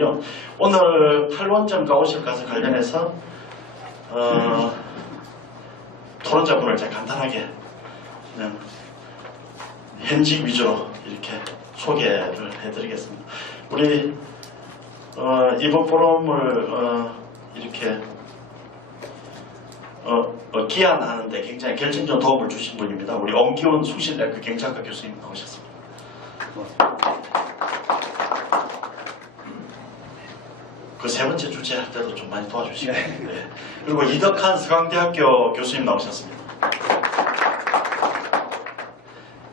하고요. 오늘 탈원전 가오실가스 관련해서 토론자분을 제가 간단하게 그냥 현직 위주로 이렇게 소개를 해드리겠습니다. 우리 이번 포럼을 이렇게 기안하는데 굉장히 결정적 도움을 주신 분입니다. 우리 엄기훈 숭실대학교 경찰학과 교수님 나오셨습니다. 그 세 번째 주제 할 때도 좀 많이 도와주시고 네. 그리고 이덕한 서강대학교 교수님 나오셨습니다.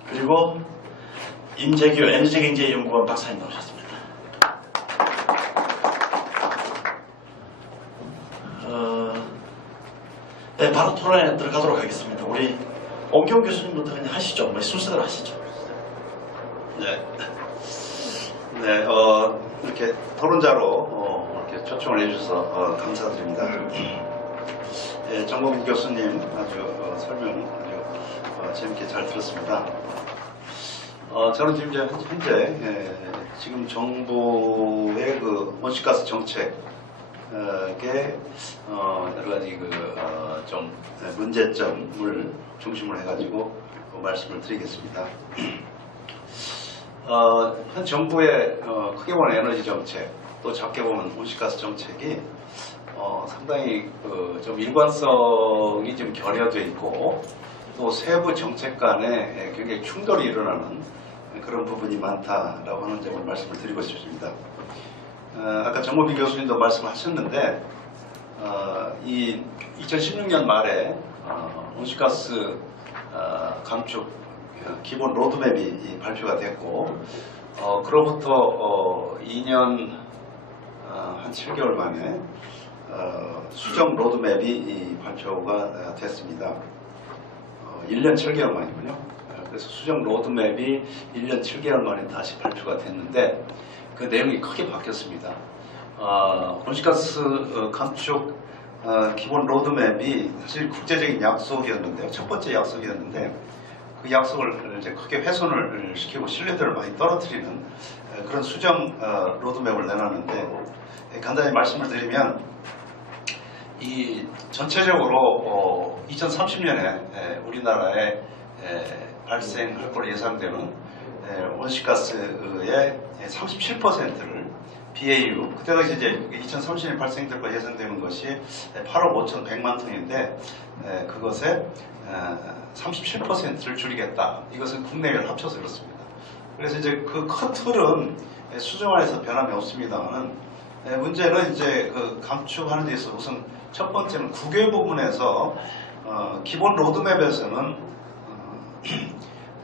그리고 임재규 에너지경제연구원 박사님 나오셨습니다. 네, 바로 토론에 들어가도록 하겠습니다. 우리 엄기훈 교수님부터 그냥 하시죠. 뭐 순서대로 하시죠. 네, 이렇게 토론자로 이렇게 초청을 해주셔서 감사드립니다. 네, 정범인 교수님 아주 설명 아주 재밌게 잘 들었습니다. 저는 지금 현재 지금 정부의 그 온실가스 정책에 여러 가지 좀 문제점을 중심으로 해가지고 말씀을 드리겠습니다. 현 정부의 크게 보면 에너지 정책, 또 작게 보면 온실가스 정책이 상당히 좀 일관성이 좀 결여되어 있고 또 세부 정책 간에 굉장히 충돌이 일어나는 그런 부분이 많다라고 하는 점을 말씀을 드리고 싶습니다. 아까 정범빈 교수님도 말씀하셨는데 이 2016년 말에 온실가스 감축 기본 로드맵이 발표가 됐고 그로부터 2년 한 7개월 만에 수정 로드맵이 발표가 됐습니다. 1년 7개월 만이군요. 그래서 수정 로드맵이 1년 7개월 만에 다시 발표가 됐는데 그 내용이 크게 바뀌었습니다. 온실가스 감축 기본 로드맵이 사실 국제적인 약속이었는데요. 첫 번째 약속이었는데 그 약속을 이제 크게 훼손을 시키고 신뢰도를 많이 떨어뜨리는 그런 수정 로드맵을 내놨는데 간단히 말씀을 드리면 이 전체적으로 2030년에 우리나라에 발생할 걸로 예상되는 온실가스의 37%를 BAU, 그때 당시 이제 2030년에 발생될 걸로 예상되는 것이 8억 5,100만 톤인데 그것의 37%를 줄이겠다. 이것은 국내외를 합쳐서 그렇습니다. 그래서 이제 그 큰 틀은 수정안에서 변함이 없습니다만은 문제는 이제 그 감축하는 데 있어서 우선 첫 번째는 국외 부분에서 기본 로드맵에서는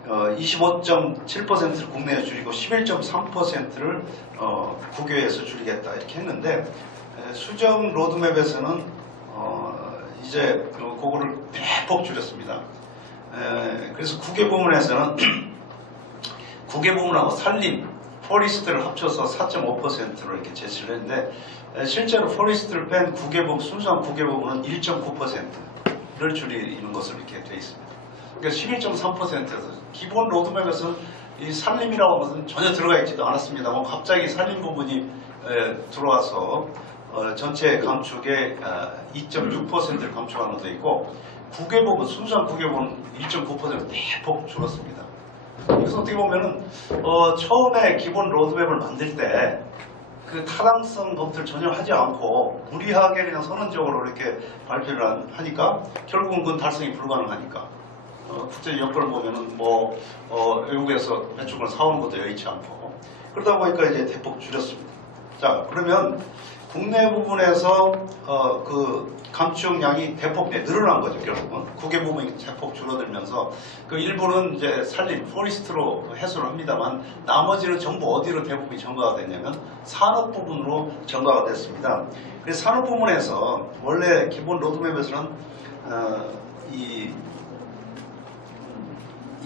25.7%를 국내에 줄이고 11.3%를 국외에서 줄이겠다 이렇게 했는데 수정 로드맵에서는 이제 그거를 대폭 줄였습니다. 그래서 국외 부분에서는 국외 부분하고 산림, 포리스트를 합쳐서 4.5%로 이렇게 제시를 했는데 실제로 포리스트를 뺀 국외 부분, 순수한 국외 부분은 1.9%를 줄이는 것으로 이렇게 되어 있습니다. 그러니까 11.3%에서 기본 로드맵에서 이 산림이라고 하는 것은 전혀 들어가 있지도 않았습니다만 갑자기 산림 부분이 들어와서 전체 감축의 2.6%를 감축하는 것도 있고 국외 부분, 순수한 국외 부분 1.9% 대폭 줄었습니다. 그래서 어떻게 보면은 처음에 기본 로드맵을 만들 때 그 타당성 검토를 전혀 하지 않고 무리하게 그냥 선언적으로 이렇게 발표를 하니까 결국은 그건 달성이 불가능하니까 국제 여건을 보면은 뭐 외국에서 배출권을 사오는 것도 여의치 않고 그러다 보니까 이제 대폭 줄였습니다. 자, 그러면 국내 부분에서 그 감축량이 대폭 늘어난 거죠. 결국은 국외 부분이 대폭 줄어들면서 그 일부는 이제 산림, 포리스트로 해소를 합니다만 나머지는 전부 어디로 대부분이 전가가 됐냐면 산업 부분으로 전가가 됐습니다. 그래서 산업 부분에서 원래 기본 로드맵에서는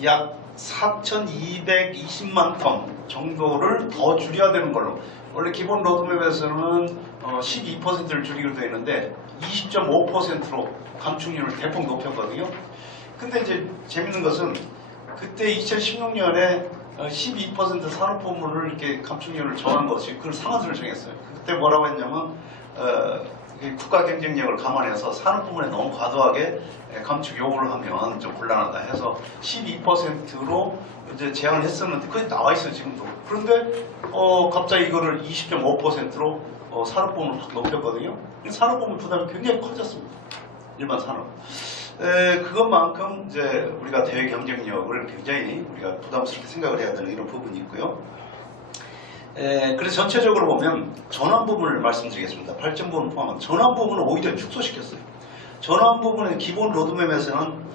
약 4,220만 톤 정도를 더 줄여야 되는 걸로 원래 기본 로드맵에서는 12%를 줄이기로 되어 있는데 20.5%로 감축률을 대폭 높였거든요. 근데 이제 재밌는 것은 그때 2016년에 12% 산업부문을 이렇게 감축률을 정한 것이 그걸 상한선을 정했어요. 그때 뭐라고 했냐면 국가 경쟁력을 감안해서 산업부문에 너무 과도하게 감축 요구를 하면 좀 곤란하다 해서 12%로 이제 제한을 했었는데 그게 나와 있어요 지금도. 그런데 갑자기 이거를 20.5%로 산업부문을 확 높였거든요. 산업부문 부담이 굉장히 커졌습니다. 일반 산업. 그것만큼 이제 우리가 대외 경쟁력을 굉장히 우리가 부담스럽게 생각을 해야 되는 이런 부분이 있고요. 그래서 전체적으로 보면 전환 부분을 말씀드리겠습니다. 발전 부분 포함한 전환 부분을 오히려 축소시켰어요. 전환 부분의 기본 로드맵에서는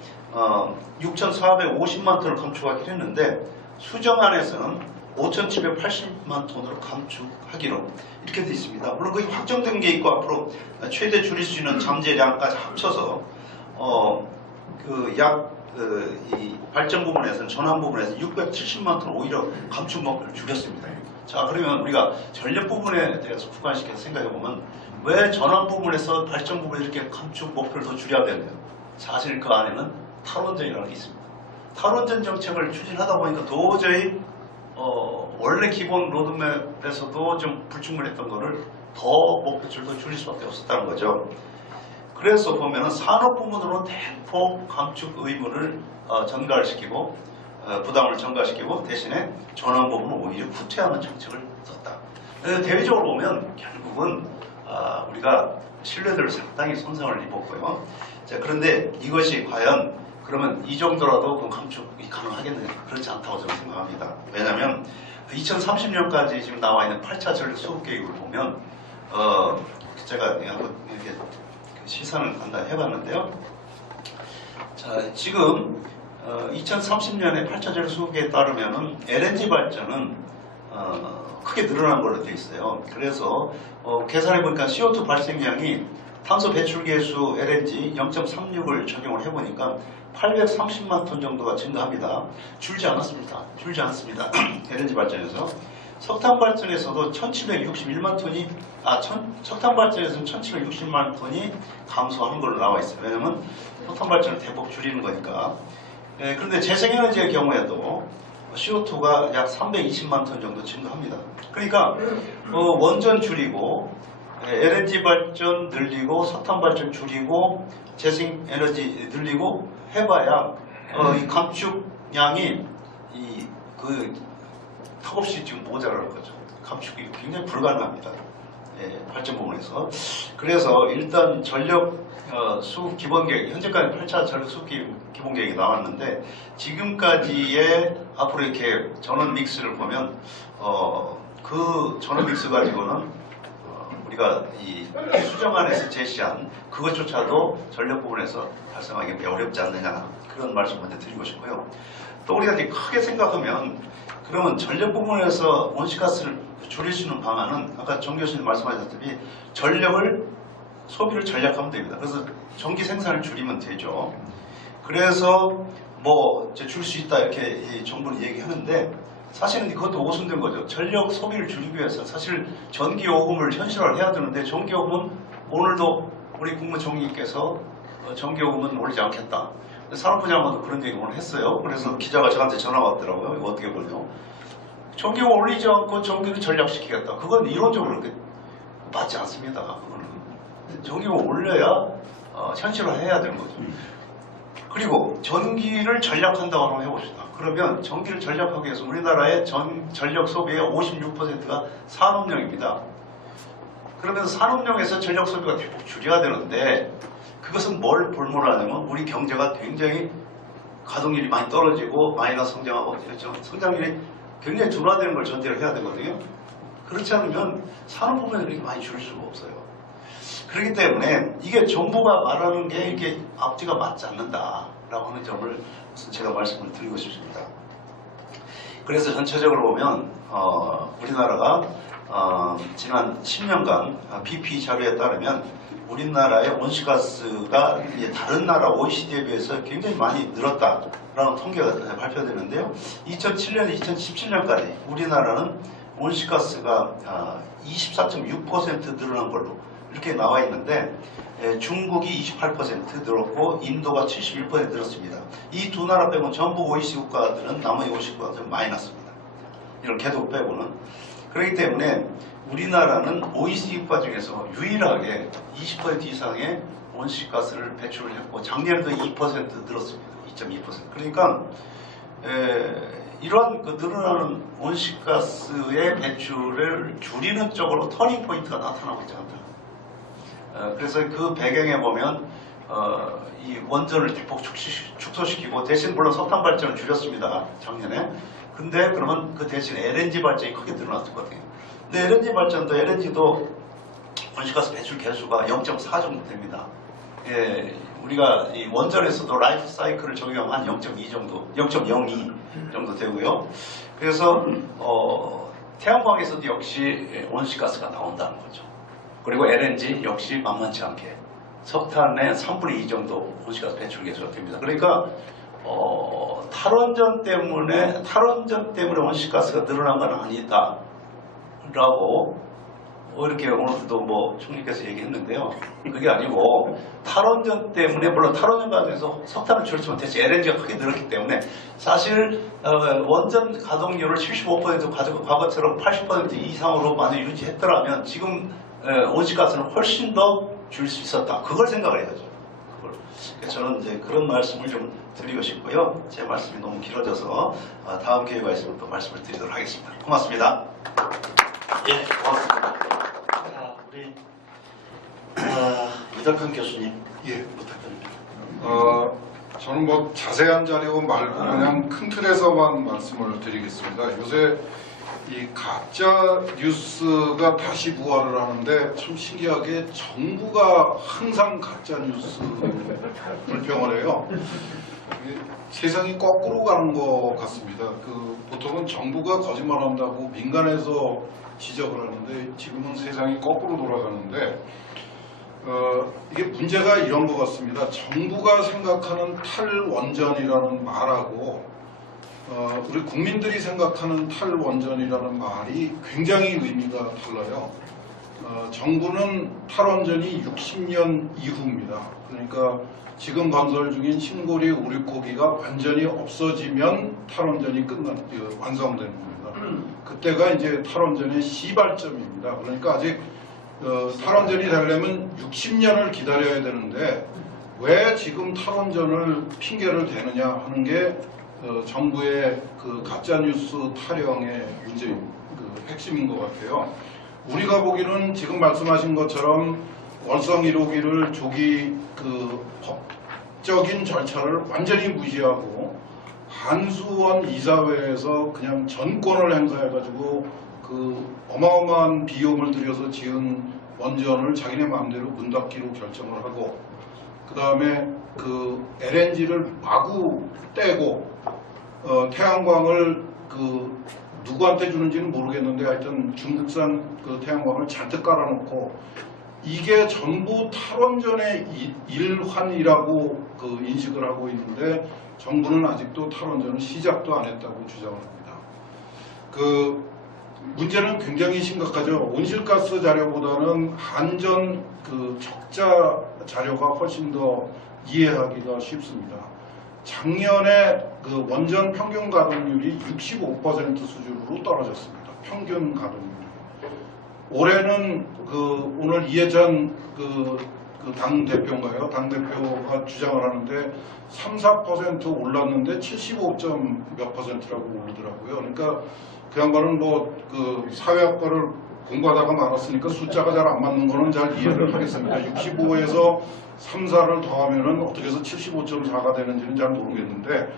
6,450만 톤을 감축하기로 했는데 수정안에서는 5,780만 톤으로 감축하기로 이렇게 되어 있습니다. 물론 그게 확정된 게 있고 앞으로 최대 줄일 수 있는 잠재량까지 합쳐서 이 발전 부분에서는 전환 부분에서 670만 톤 오히려 감축 목표를 줄였습니다. 자, 그러면 우리가 전력 부분에 대해서 부관시켜서 생각해 보면 왜 전환 부분에서 발전 부분에 이렇게 감축 목표를 더 줄여야 되느냐? 사실 그 안에는 탈원전이라는 게 있습니다. 탈원전 정책을 추진하다 보니까 도저히 원래 기본 로드맵에서도 좀 불충분했던 거를 더 목표치를 더 줄일 수밖에 없었다는 거죠. 그래서 보면은 산업 부문으로 대폭 감축 의무를 전가시키고 부담을 전가시키고 대신에 전환 부문을 오히려 후퇴하는 정책을 썼다. 대외적으로 보면 결국은 우리가 신뢰도를 상당히 손상을 입었고요. 자, 그런데 이것이 과연 그러면 이 정도라도 그 감축이 가능하겠느냐? 그렇지 않다고 저는 생각합니다. 왜냐하면 2030년까지 지금 나와 있는 8차 전력 수급 계획을 보면 제가 한번 이렇게 시선을 간단히 해봤는데요. 자, 지금 2030년에 8차 전력 수급 계획에 따르면은 LNG 발전은 크게 늘어난 걸로 되어 있어요. 그래서 계산해 보니까 CO2 발생량이 탄소 배출 계수 LNG 0.36을 적용을 해보니까 830만 톤 정도가 증가합니다. 줄지 않았습니다. 줄지 않습니다. LNG 발전에서. 석탄 발전에서도 1761만 톤이 석탄 발전에서는 1760만 톤이 감소하는 걸로 나와 있어요. 왜냐하면 석탄 발전을 대폭 줄이는 거니까. 그런데 재생에너지의 경우에도 CO2가 약 320만 톤 정도 증가합니다. 그러니까 원전 줄이고 LNG 발전 늘리고 석탄 발전 줄이고 재생에너지 늘리고 해봐야 이 감축량이 턱없이 지금 모자라는 거죠. 감축이 굉장히 불가능합니다. 발전 부분에서. 그래서 일단 전력 수급 기본계획, 현재까지 8차 전력 수급 기본계획이 나왔는데 지금까지의 앞으로 이렇게 전원 믹스를 보면 그 전원 믹스 가지고는 우리가 이 수정안에서 제시한 그것조차도 전력 부분에서 달성하기 매우 어렵지 않느냐 그런 말씀 먼저 드리고 싶고요. 또 우리가 이제 크게 생각하면 그러면 전력 부분에서 온실가스를 줄일 수 있는 방안은 아까 정 교수님 말씀하셨다시피 소비를 전략하면 됩니다. 그래서 전기 생산을 줄이면 되죠. 그래서 줄 수 있다 이렇게 정부는 얘기하는데 사실은 그것도 오순된 거죠. 전력 소비를 줄이기 위해서 사실 전기 요금을 현실화해야 되는데 전기 요금은 오늘도 우리 국무총리께서 전기 요금은 올리지 않겠다. 산업부 장관도 그런 얘기 오늘 했어요. 그래서 기자가 저한테 전화 왔더라고요. 이거 어떻게 보냐. 전기요금 올리지 않고 전기를 전략시키겠다. 그건 이론적으로 그렇게 맞지 않습니다. 그거는. 전기요금 올려야 현실화해야 되는 거죠. 그리고 전기를 전략한다고 한번 해봅시다. 그러면 전기를 전략하기 위해서 우리나라의 전력 소비의 56%가 산업용입니다. 그러면서 산업용에서 전력 소비가 대폭 줄여야 되는데 그것은 뭘 볼모하냐면 우리 경제가 굉장히 가동률이 많이 떨어지고 마이너스 성장하고 성장률이 굉장히 둔화되는 걸 전제로 해야 되거든요. 그렇지 않으면 산업 부분에 그렇게 많이 줄일 수가 없어요. 그렇기 때문에 이게 정부가 말하는 게 이게 앞뒤가 맞지 않는다라고 하는 점을 제가 말씀을 드리고 싶습니다. 그래서 전체적으로 보면 우리나라가 지난 10년간 BP 자료에 따르면 우리나라의 온실가스가 다른 나라 OECD에 비해서 굉장히 많이 늘었다라는 통계가 발표되는데요. 2007년, 2017년까지 우리나라는 온실가스가 24.6% 늘어난 걸로 이렇게 나와 있는데 중국이 28% 늘었고 인도가 71% 늘었습니다. 이 두 나라 빼고 전부 OECD 국가들은 나머지 50국가들은 마이너스입니다. 이런 개도 빼고는. 그렇기 때문에 우리나라는 OECD 국가 중에서 유일하게 20% 이상의 온실가스를 배출을 했고 작년에도 2% 늘었습니다. 2.2%. 그러니까 이러한 그 늘어나는 온실가스의 배출을 줄이는 쪽으로 터닝 포인트가 나타나고 있지 않다. 그래서 그 배경에 보면 이 원전을 대폭 축소시키고 대신 물론 석탄 발전을 줄였습니다. 작년에. 근데 그러면 그 대신 LNG 발전이 크게 늘어났을 것 같아요. 근데 LNG도 온실가스 배출 개수가 0.4 정도 됩니다. 예, 우리가 이 원전에서도 라이프 사이클을 적용한 0.2 정도, 0.02 정도 되고요. 그래서 태양광에서도 역시 온실가스가 나온다는 거죠. 그리고 LNG 역시 만만치 않게 석탄의 3분의 2 정도 온실가스 배출 개수가 됩니다. 그러니까 탈원전 때문에 온실가스가 늘어난 건 아니다라고 이렇게 오늘도 뭐 총리께서 얘기했는데요. 그게 아니고 탈원전 때문에 물론 탈원전 과정에서 석탄을 줄였지만 대신 LNG가 크게 늘었기 때문에 사실 원전 가동률을 75% 과거처럼 80% 이상으로 만약 유지했더라면 지금 온실가스는 훨씬 더 줄 수 있었다. 그걸 생각을 해야죠. 그래서 저는 이제 그런 말씀을 좀 드리고 싶고요. 제 말씀이 너무 길어져서 다음 기회가 있으면 또 말씀을 드리도록 하겠습니다. 고맙습니다. 예, 고맙습니다. 자, 우리 이덕환 교수님 예. 부탁드립니다. 저는 뭐 자세한 자료 말고 그냥 큰 틀에서만 말씀을 드리겠습니다. 요새 이 가짜 뉴스가 다시 부활을 하는데 참 신기하게 정부가 항상 가짜 뉴스 불평을 해요. 세상이 거꾸로 가는 것 같습니다. 보통은 정부가 거짓말한다고 민간에서 지적을 하는데 지금은 세상이 거꾸로 돌아가는데 이게 문제가 이런 것 같습니다. 정부가 생각하는 탈원전이라는 말하고 우리 국민들이 생각하는 탈원전이라는 말이 굉장히 의미가 달라요. 정부는 탈원전이 60년 이후입니다. 그러니까 지금 건설 중인 신고리 우리코기가 완전히 없어지면 탈원전이 완성되는 겁니다. 그때가 이제 탈원전의 시발점입니다. 그러니까 아직 탈원전이 되려면 60년을 기다려야 되는데 왜 지금 탈원전을 핑계를 대느냐 하는 게 정부의 그 가짜뉴스 타령의 문제 핵심인 것 같아요. 우리가 보기는 지금 말씀하신 것처럼 월성 1호기를 조기 법적인 절차를 완전히 무시하고 한수원 이사회에서 그냥 전권을 행사해가지고 어마어마한 비용을 들여서 지은 원전을 자기네 마음대로 문 닫기로 결정을 하고 그 다음에 LNG를 마구 떼고 태양광을 누구한테 주는지는 모르겠는데 하여튼 중국산 태양광을 잔뜩 깔아놓고 이게 전부 탈원전의 일환이라고 인식을 하고 있는데 정부는 아직도 탈원전을 시작도 안 했다고 주장을 합니다. 문제는 굉장히 심각하죠. 온실가스 자료보다는 한전 적자 자료가 훨씬 더 이해하기가 쉽습니다. 작년에 원전 평균 가동률이 65% 수준으로 떨어졌습니다. 평균 가동률이. 올해는 오늘 이해찬 당대표인가요? 당대표가 주장을 하는데 3~4% 올랐는데 75몇 %라고 오르더라고요. 그러니까 그 양반은 사회학과를 공부하다가 말았으니까 숫자가 잘 안 맞는 거는 잘 이해를 하겠습니다. 65에서 3, 4를 더하면은 어떻게 해서 75.4가 되는지는 잘 모르겠는데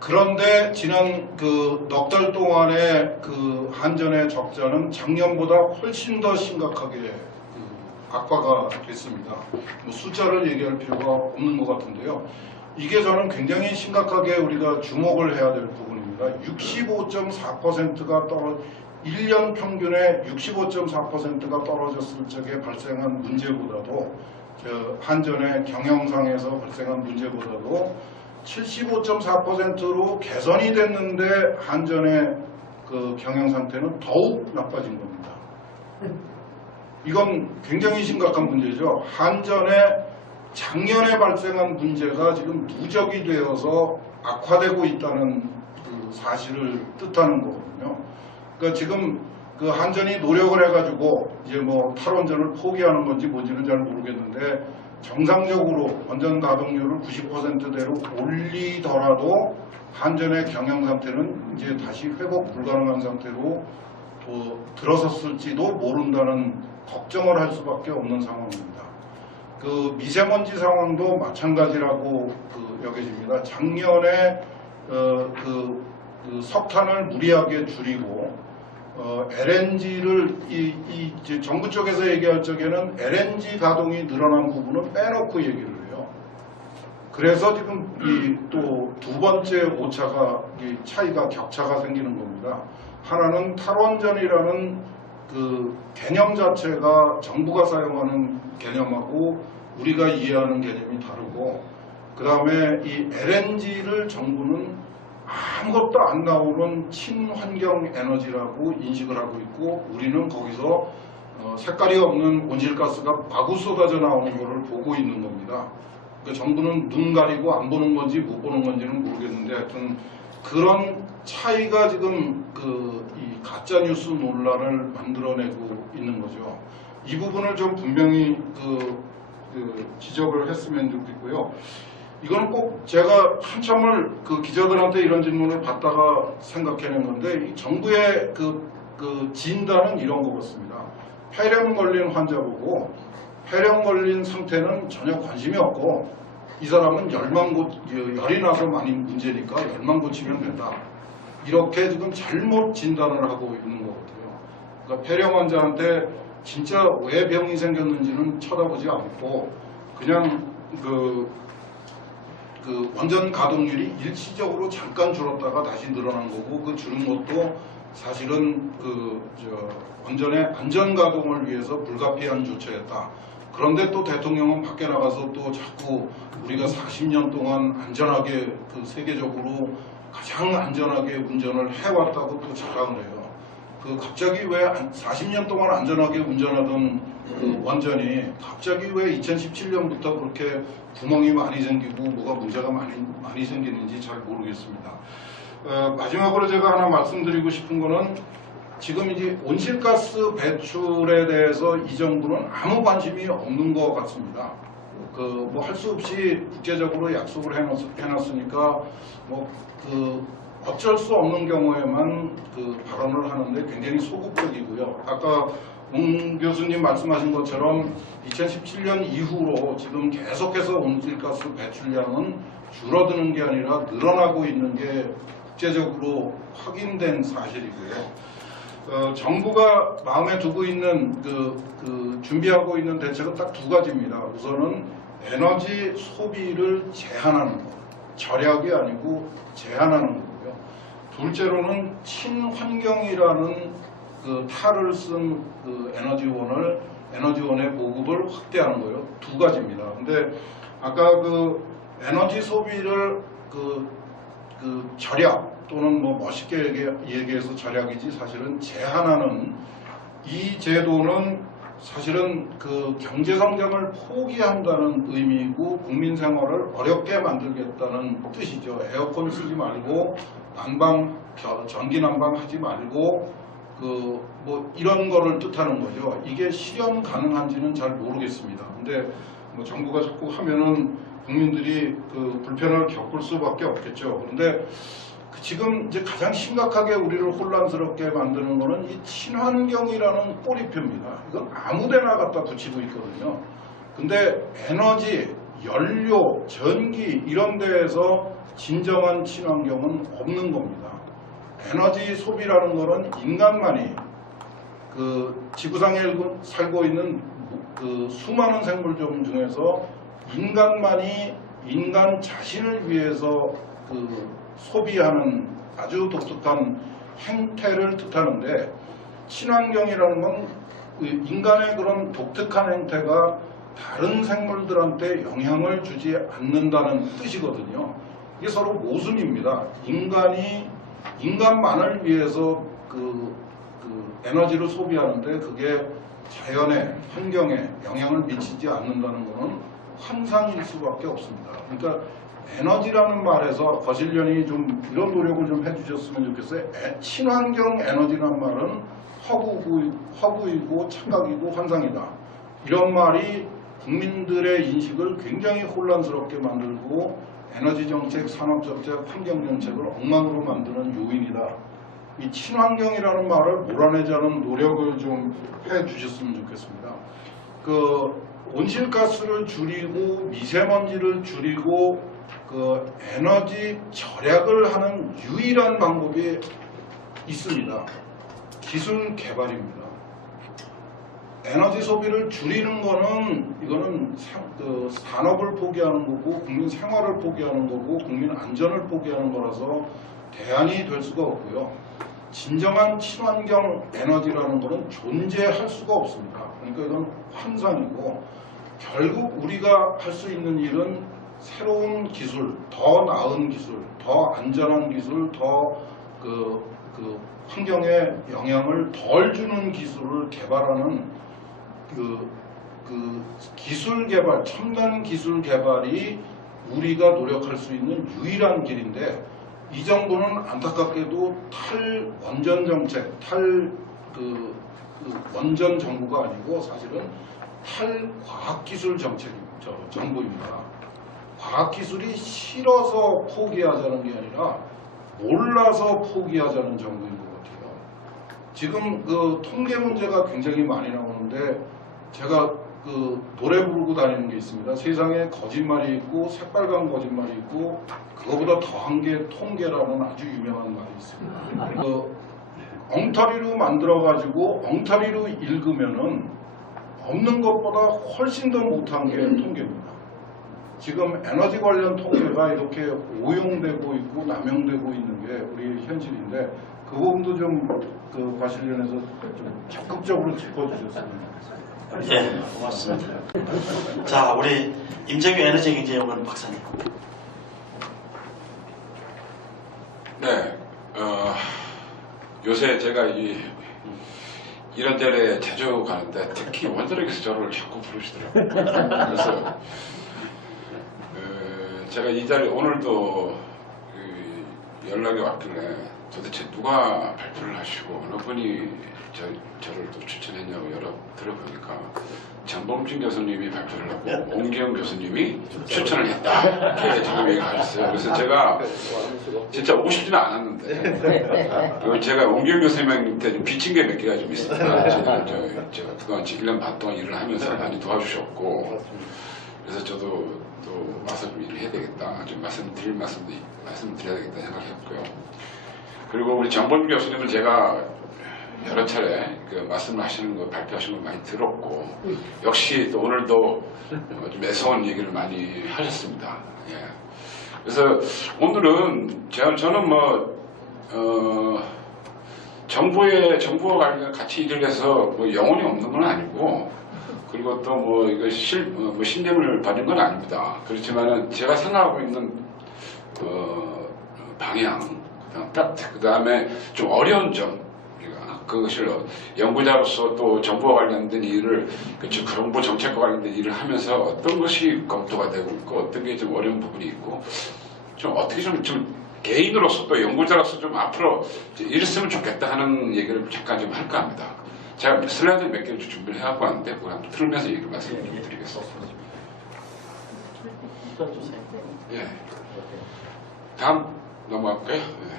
그런데 지난 넉 달 동안의 한전의 적자는 작년보다 훨씬 더 심각하게 악화가 됐습니다. 숫자를 얘기할 필요가 없는 것 같은데요. 이게 저는 굉장히 심각하게 우리가 주목을 해야 될 부분입니다. 65.4%가 1년 평균에 65.4%가 떨어졌을 적에 발생한 문제보다도 한전의 경영상에서 발생한 문제보다도 75.4%로 개선이 됐는데 한전의 경영 상태는 더욱 나빠진 겁니다. 이건 굉장히 심각한 문제죠. 한전의 작년에 발생한 문제가 지금 누적이 되어서 악화되고 있다는 그 사실을 뜻하는 거거든요. 그러니까 지금 그 한전이 노력을 해가지고 이제 뭐 탈원전을 포기하는 건지 뭔지는 잘 모르겠는데 정상적으로 원전 가동률을 90%대로 올리더라도 한전의 경영 상태는 이제 다시 회복 불가능한 상태로 들어섰을지도 모른다는 걱정을 할 수밖에 없는 상황입니다. 그 미세먼지 상황도 마찬가지라고 여겨집니다. 작년에 그 석탄을 무리하게 줄이고 LNG를 이제 정부 쪽에서 얘기할 적에는 LNG 가동이 늘어난 부분은 빼놓고 얘기를 해요. 그래서 지금 이 또 두 번째 오차가 차이가 격차가 생기는 겁니다. 하나는 탈원전이라는 그 개념 자체가 정부가 사용하는 개념하고 우리가 이해하는 개념이 다르고, 그 다음에 이 LNG를 정부는 아무것도 안 나오는 친환경 에너지라고 인식을 하고 있고, 우리는 거기서 색깔이 없는 온실가스가 마구 쏟아져 나오는 것을 보고 있는 겁니다. 그러니까 정부는 눈 가리고 안 보는 건지 못 보는 건지는 모르겠는데, 하여튼 그런 차이가 지금 이 가짜뉴스 논란을 만들어내고 있는 거죠. 이 부분을 좀 분명히 지적을 했으면 좋겠고요. 이거는 꼭 제가 한참을 기자들한테 이런 질문을 받다가 생각해낸 건데, 이 정부의 그 진단은 이런 것 같습니다. 폐렴 걸린 환자 보고 폐렴 걸린 상태는 전혀 관심이 없고, 이 사람은 열이 나서 많이 문제니까 열만 고치면 된다. 이렇게 지금 잘못 진단을 하고 있는 거거든요. 그러니까 폐렴 환자한테 진짜 왜 병이 생겼는지는 쳐다보지 않고 그냥 원전 가동률이 일시적으로 잠깐 줄었다가 다시 늘어난 거고, 그 줄은 것도 사실은 원전의 안전 가동을 위해서 불가피한 조처였다. 그런데 또 대통령은 밖에 나가서 또 자꾸 우리가 40년 동안 안전하게 세계적으로 가장 안전하게 운전을 해왔다고 또 자랑을 해요. 갑자기 왜 40년 동안 안전하게 운전하던 원전이 갑자기 왜 2017년부터 그렇게 구멍이 많이 생기고 뭐가 문제가 많이 생기는지 잘 모르겠습니다. 마지막으로 제가 하나 말씀드리고 싶은 거는, 지금 이제 온실가스 배출에 대해서 이 정부는 아무 관심이 없는 것 같습니다. 뭐 할 수 없이 국제적으로 약속을 해놨으니까 어쩔 수 없는 경우에만 발언을 하는데 굉장히 소극적이고요. 아까 웅 교수님 말씀하신 것처럼 2017년 이후로 지금 계속해서 온실가스 배출량은 줄어드는 게 아니라 늘어나고 있는 게 국제적으로 확인된 사실이고요. 정부가 마음에 두고 있는 준비하고 있는 대책은 딱 두 가지입니다. 우선은 에너지 소비를 제한하는 것, 절약이 아니고 제한하는 거고요. 둘째로는 친환경이라는 탈을 쓴 에너지원의 보급을 확대하는 거예요. 두 가지입니다. 근데 아까 에너지 소비를 절약 또는 뭐 멋있게 얘기해서 절약이지 사실은 제한하는 이 제도는 사실은 경제 성장을 포기한다는 의미이고 국민 생활을 어렵게 만들겠다는 뜻이죠. 에어컨 쓰지 말고 전기 난방 하지 말고 뭐 이런 거를 뜻하는 거죠. 이게 실현 가능한지는 잘 모르겠습니다. 근데 뭐 정부가 자꾸 하면은 국민들이 불편을 겪을 수밖에 없겠죠. 그런데 지금 이제 가장 심각하게 우리를 혼란스럽게 만드는 거는 이 친환경이라는 꼬리표입니다. 이건 아무데나 갖다 붙이고 있거든요. 근데 에너지, 연료, 전기 이런 데에서 진정한 친환경은 없는 겁니다. 에너지 소비라는 거는 인간만이 지구상에 살고 있는 수많은 생물종 중에서 인간만이 인간 자신을 위해서 소비하는 아주 독특한 행태를 뜻하는데, 친환경이라는 건 인간의 그런 독특한 행태가 다른 생물들한테 영향을 주지 않는다는 뜻이거든요. 이게 서로 모순입니다. 인간만을 위해서 에너지를 소비하는데 그게 자연에, 환경에 영향을 미치지 않는다는 것은 환상일 수밖에 없습니다. 그러니까 에너지라는 말에서 거실련이 좀 이런 노력을 좀 해주셨으면 좋겠어요. 친환경 에너지라는 말은 허구이고 착각이고 환상이다. 이런 말이 국민들의 인식을 굉장히 혼란스럽게 만들고 에너지 정책, 산업 정책, 환경 정책을 엉망으로 만드는 요인이다. 이 친환경이라는 말을 몰아내자는 노력을 좀 해주셨으면 좋겠습니다. 그 온실가스를 줄이고 미세먼지를 줄이고 그 에너지 절약을 하는 유일한 방법이 있습니다. 기술 개발입니다. 에너지 소비를 줄이는 거는 이거는 산업을 포기하는 거고 국민 생활을 포기하는 거고 국민 안전을 포기하는 거라서 대안이 될 수가 없고요. 진정한 친환경 에너지라는 거는 존재할 수가 없습니다. 그러니까 이건 환상이고 결국 우리가 할 수 있는 일은 새로운 기술, 더 나은 기술, 더 안전한 기술, 더 환경에 영향을 덜 주는 기술을 개발하는 기술 개발, 첨단 기술 개발이 우리가 노력할 수 있는 유일한 길인데 이 정도는 안타깝게도 탈원전 정책, 원전 정부가 아니고 사실은 탈과학기술 정부입니다. 과학기술이 싫어서 포기하자는 게 아니라 몰라서 포기하자는 정부인 것 같아요. 지금 통계 문제가 굉장히 많이 나오는데 제가 노래 부르고 다니는 게 있습니다. 세상에 거짓말이 있고 새빨간 거짓말이 있고 그거보다 더한 게 통계라는 아주 유명한 말이 있습니다. 엉터리로 만들어가지고 엉터리로 읽으면은 없는 것보다 훨씬 더 못한 게 통계입니다. 지금 에너지 관련 통계가 이렇게 오용되고 있고 남용되고 있는 게 우리 현실인데 그 부분도 좀 과실련에서 좀 적극적으로 짚어주셨으면 좋겠습니다. 예, 고맙습니다. 자, 우리 임정규 에너지경제연구원 박사님. 네, 요새 제가 이런 데를 자주 가는데 특히 원자력에서 저를 자꾸 부르시더라고요. 그래서 제가 이 자리에 오늘도 연락이 왔길래 도대체 누가 발표를 하시고 어느 분이 저를 또 추천했냐고 들어보니까 장범준 교수님이 발표를 하고 옹기영 교수님이 추천을 했다 이렇게 지금 얘기를 하셨어요. 그래서 제가 진짜 오고 싶지는 않았는데 제가 옹기영 교수님한테 빚진 게 몇 개가 좀 있습니다. 제가 그동안 1년 반 동안 일을 하면서 많이 도와주셨고 그래서 저도 또 와서 좀 일을 해야 되겠다, 좀 말씀드려야 되겠다 생각했고요. 그리고 우리 장범준 교수님은 제가 여러 차례 말씀을 하시는 거, 발표하시는 걸 많이 들었고, 역시 또 오늘도 좀 매서운 얘기를 많이 하셨습니다. 예. 그래서 오늘은 저는 정부와 같이 일을 해서 영혼이 없는 건 아니고, 그리고 또 이거 신념을 받는 건 아닙니다. 그렇지만은 제가 생각하고 있는 방향, 그 다음에 좀 어려운 점, 그것을 연구자로서 또 정부와 관련된 일을, 정부 정책과 관련된 일을 하면서 어떤 것이 검토가 되고 있고 어떤 게 좀 어려운 부분이 있고 좀 어떻게 좀 개인으로서 또 연구자로서 좀 앞으로 이랬으면 좋겠다 하는 얘기를 잠깐 좀 할까 합니다. 제가 슬라이드 몇 개를 준비를 해갖고 왔는데 그걸 한번 틀면서 얘기를 말씀드리겠습니다. 예. 다음 넘어갈까요? 예.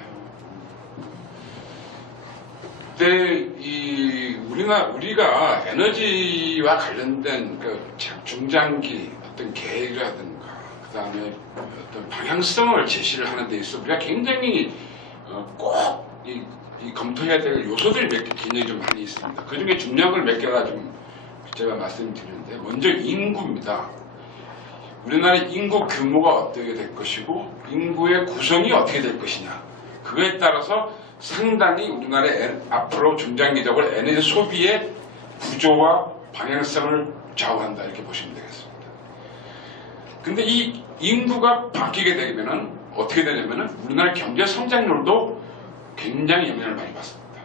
그때 우리가 에너지와 관련된 중장기 어떤 계획이라든가 그 다음에 어떤 방향성을 제시를 하는 데 있어 우리가 굉장히 꼭 검토해야 될 요소들이 몇 개 굉장히 좀 많이 있습니다. 그 중에 중요한 걸 몇 개가 좀 제가 말씀드리는데, 먼저 인구입니다. 우리나라의 인구 규모가 어떻게 될 것이고 인구의 구성이 어떻게 될 것이냐, 그거에 따라서 상당히 우리나라의 앞으로 중장기적으로 에너지 소비의 구조와 방향성을 좌우한다 이렇게 보시면 되겠습니다. 근데 이 인구가 바뀌게 되면은 어떻게 되냐면은 우리나라 경제 성장률도 굉장히 영향을 많이 받습니다.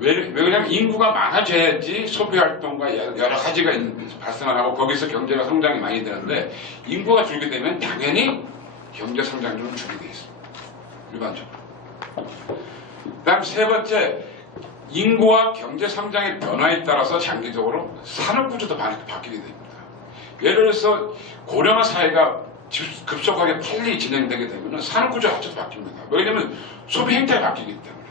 왜 그러냐면 인구가 많아져야지 소비 활동과 여러 가지가 발생을 하고 거기서 경제가 성장이 많이 되는데 인구가 줄게 되면 당연히 경제 성장률은 줄게 돼 있습니다. 일반적으로. 그다음 세 번째, 인구와 경제 성장의 변화에 따라서 장기적으로 산업 구조도 바뀌게 됩니다. 예를 들어서 고령화 사회가 급속하게 빨리 진행되게 되면 산업 구조 자체도 바뀝니다. 왜냐하면 소비 행태가 바뀌기 때문에.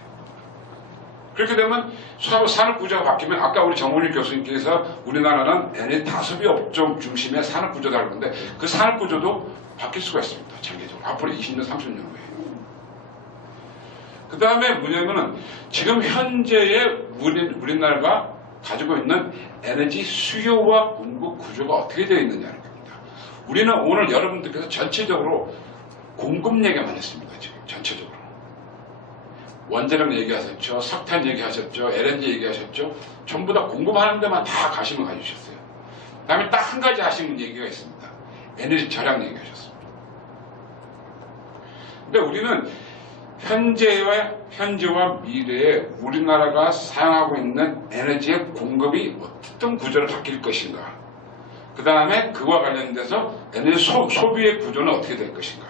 그렇게 되면 산업 구조가 바뀌면 아까 우리 정원일 교수님께서 우리나라는 에너지 다소비 업종 중심의 산업 구조다 그러는데 그 산업 구조도 바뀔 수가 있습니다. 장기적으로. 앞으로 20년, 30년 후에. 그 다음에 뭐냐면은 지금 현재의 우리나라가 가지고 있는 에너지 수요와 공급 구조가 어떻게 되어 있느냐는 겁니다. 우리는 오늘 여러분들께서 전체적으로 공급 얘기만 했습니다. 지금 전체적으로. 원자력 얘기하셨죠. 석탄 얘기하셨죠. LNG 얘기하셨죠. 전부 다 공급하는 데만 다 관심을 가지셨어요. 그 다음에 딱 한 가지 하시는 얘기가 있습니다. 에너지 절약 얘기하셨습니다. 근데 우리는 현재와 미래에 우리나라가 사용하고 있는 에너지의 공급이 어떤 구조로 바뀔 것인가. 그 다음에 그와 관련돼서 에너지 소비의 구조는 어떻게 될 것인가.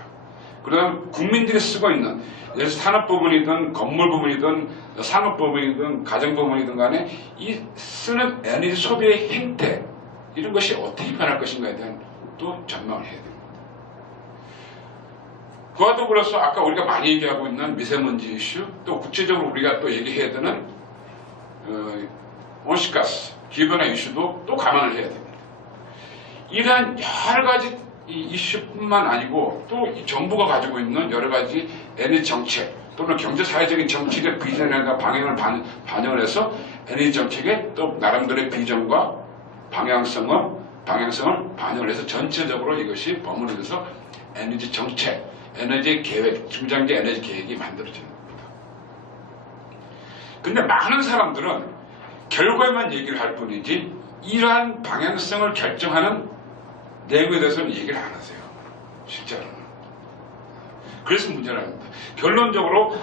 그 다음 국민들이 쓰고 있는 예를 들어서 산업 부분이든 건물 부분이든 산업 부분이든 가정 부분이든 간에 이 쓰는 에너지 소비의 행태 이런 것이 어떻게 변할 것인가에 대한 또 전망을 해야 됩니다. 그와 더불어서 아까 우리가 많이 얘기하고 있는 미세먼지 이슈, 또 국제적으로 우리가 또 얘기해야 되는 온실가스, 기후변화 이슈도 또 감안을 해야 됩니다. 이러한 여러 가지 이 이슈뿐만 아니고 또 이 정부가 가지고 있는 여러 가지 에너지 정책 또는 경제사회적인 정책의 비전과 방향을 반영을 해서 에너지 정책에 또 나름대로의 비전과 방향성을 반영을 해서 전체적으로 이것이 버무려서 에너지 정책, 에너지 계획, 중장기 에너지 계획이 만들어지는 겁니다. 근데 많은 사람들은 결과만 얘기를 할 뿐이지 이러한 방향성을 결정하는 내용에 대해서는 얘기를 안 하세요. 실제로는. 그래서 문제랍니다. 결론적으로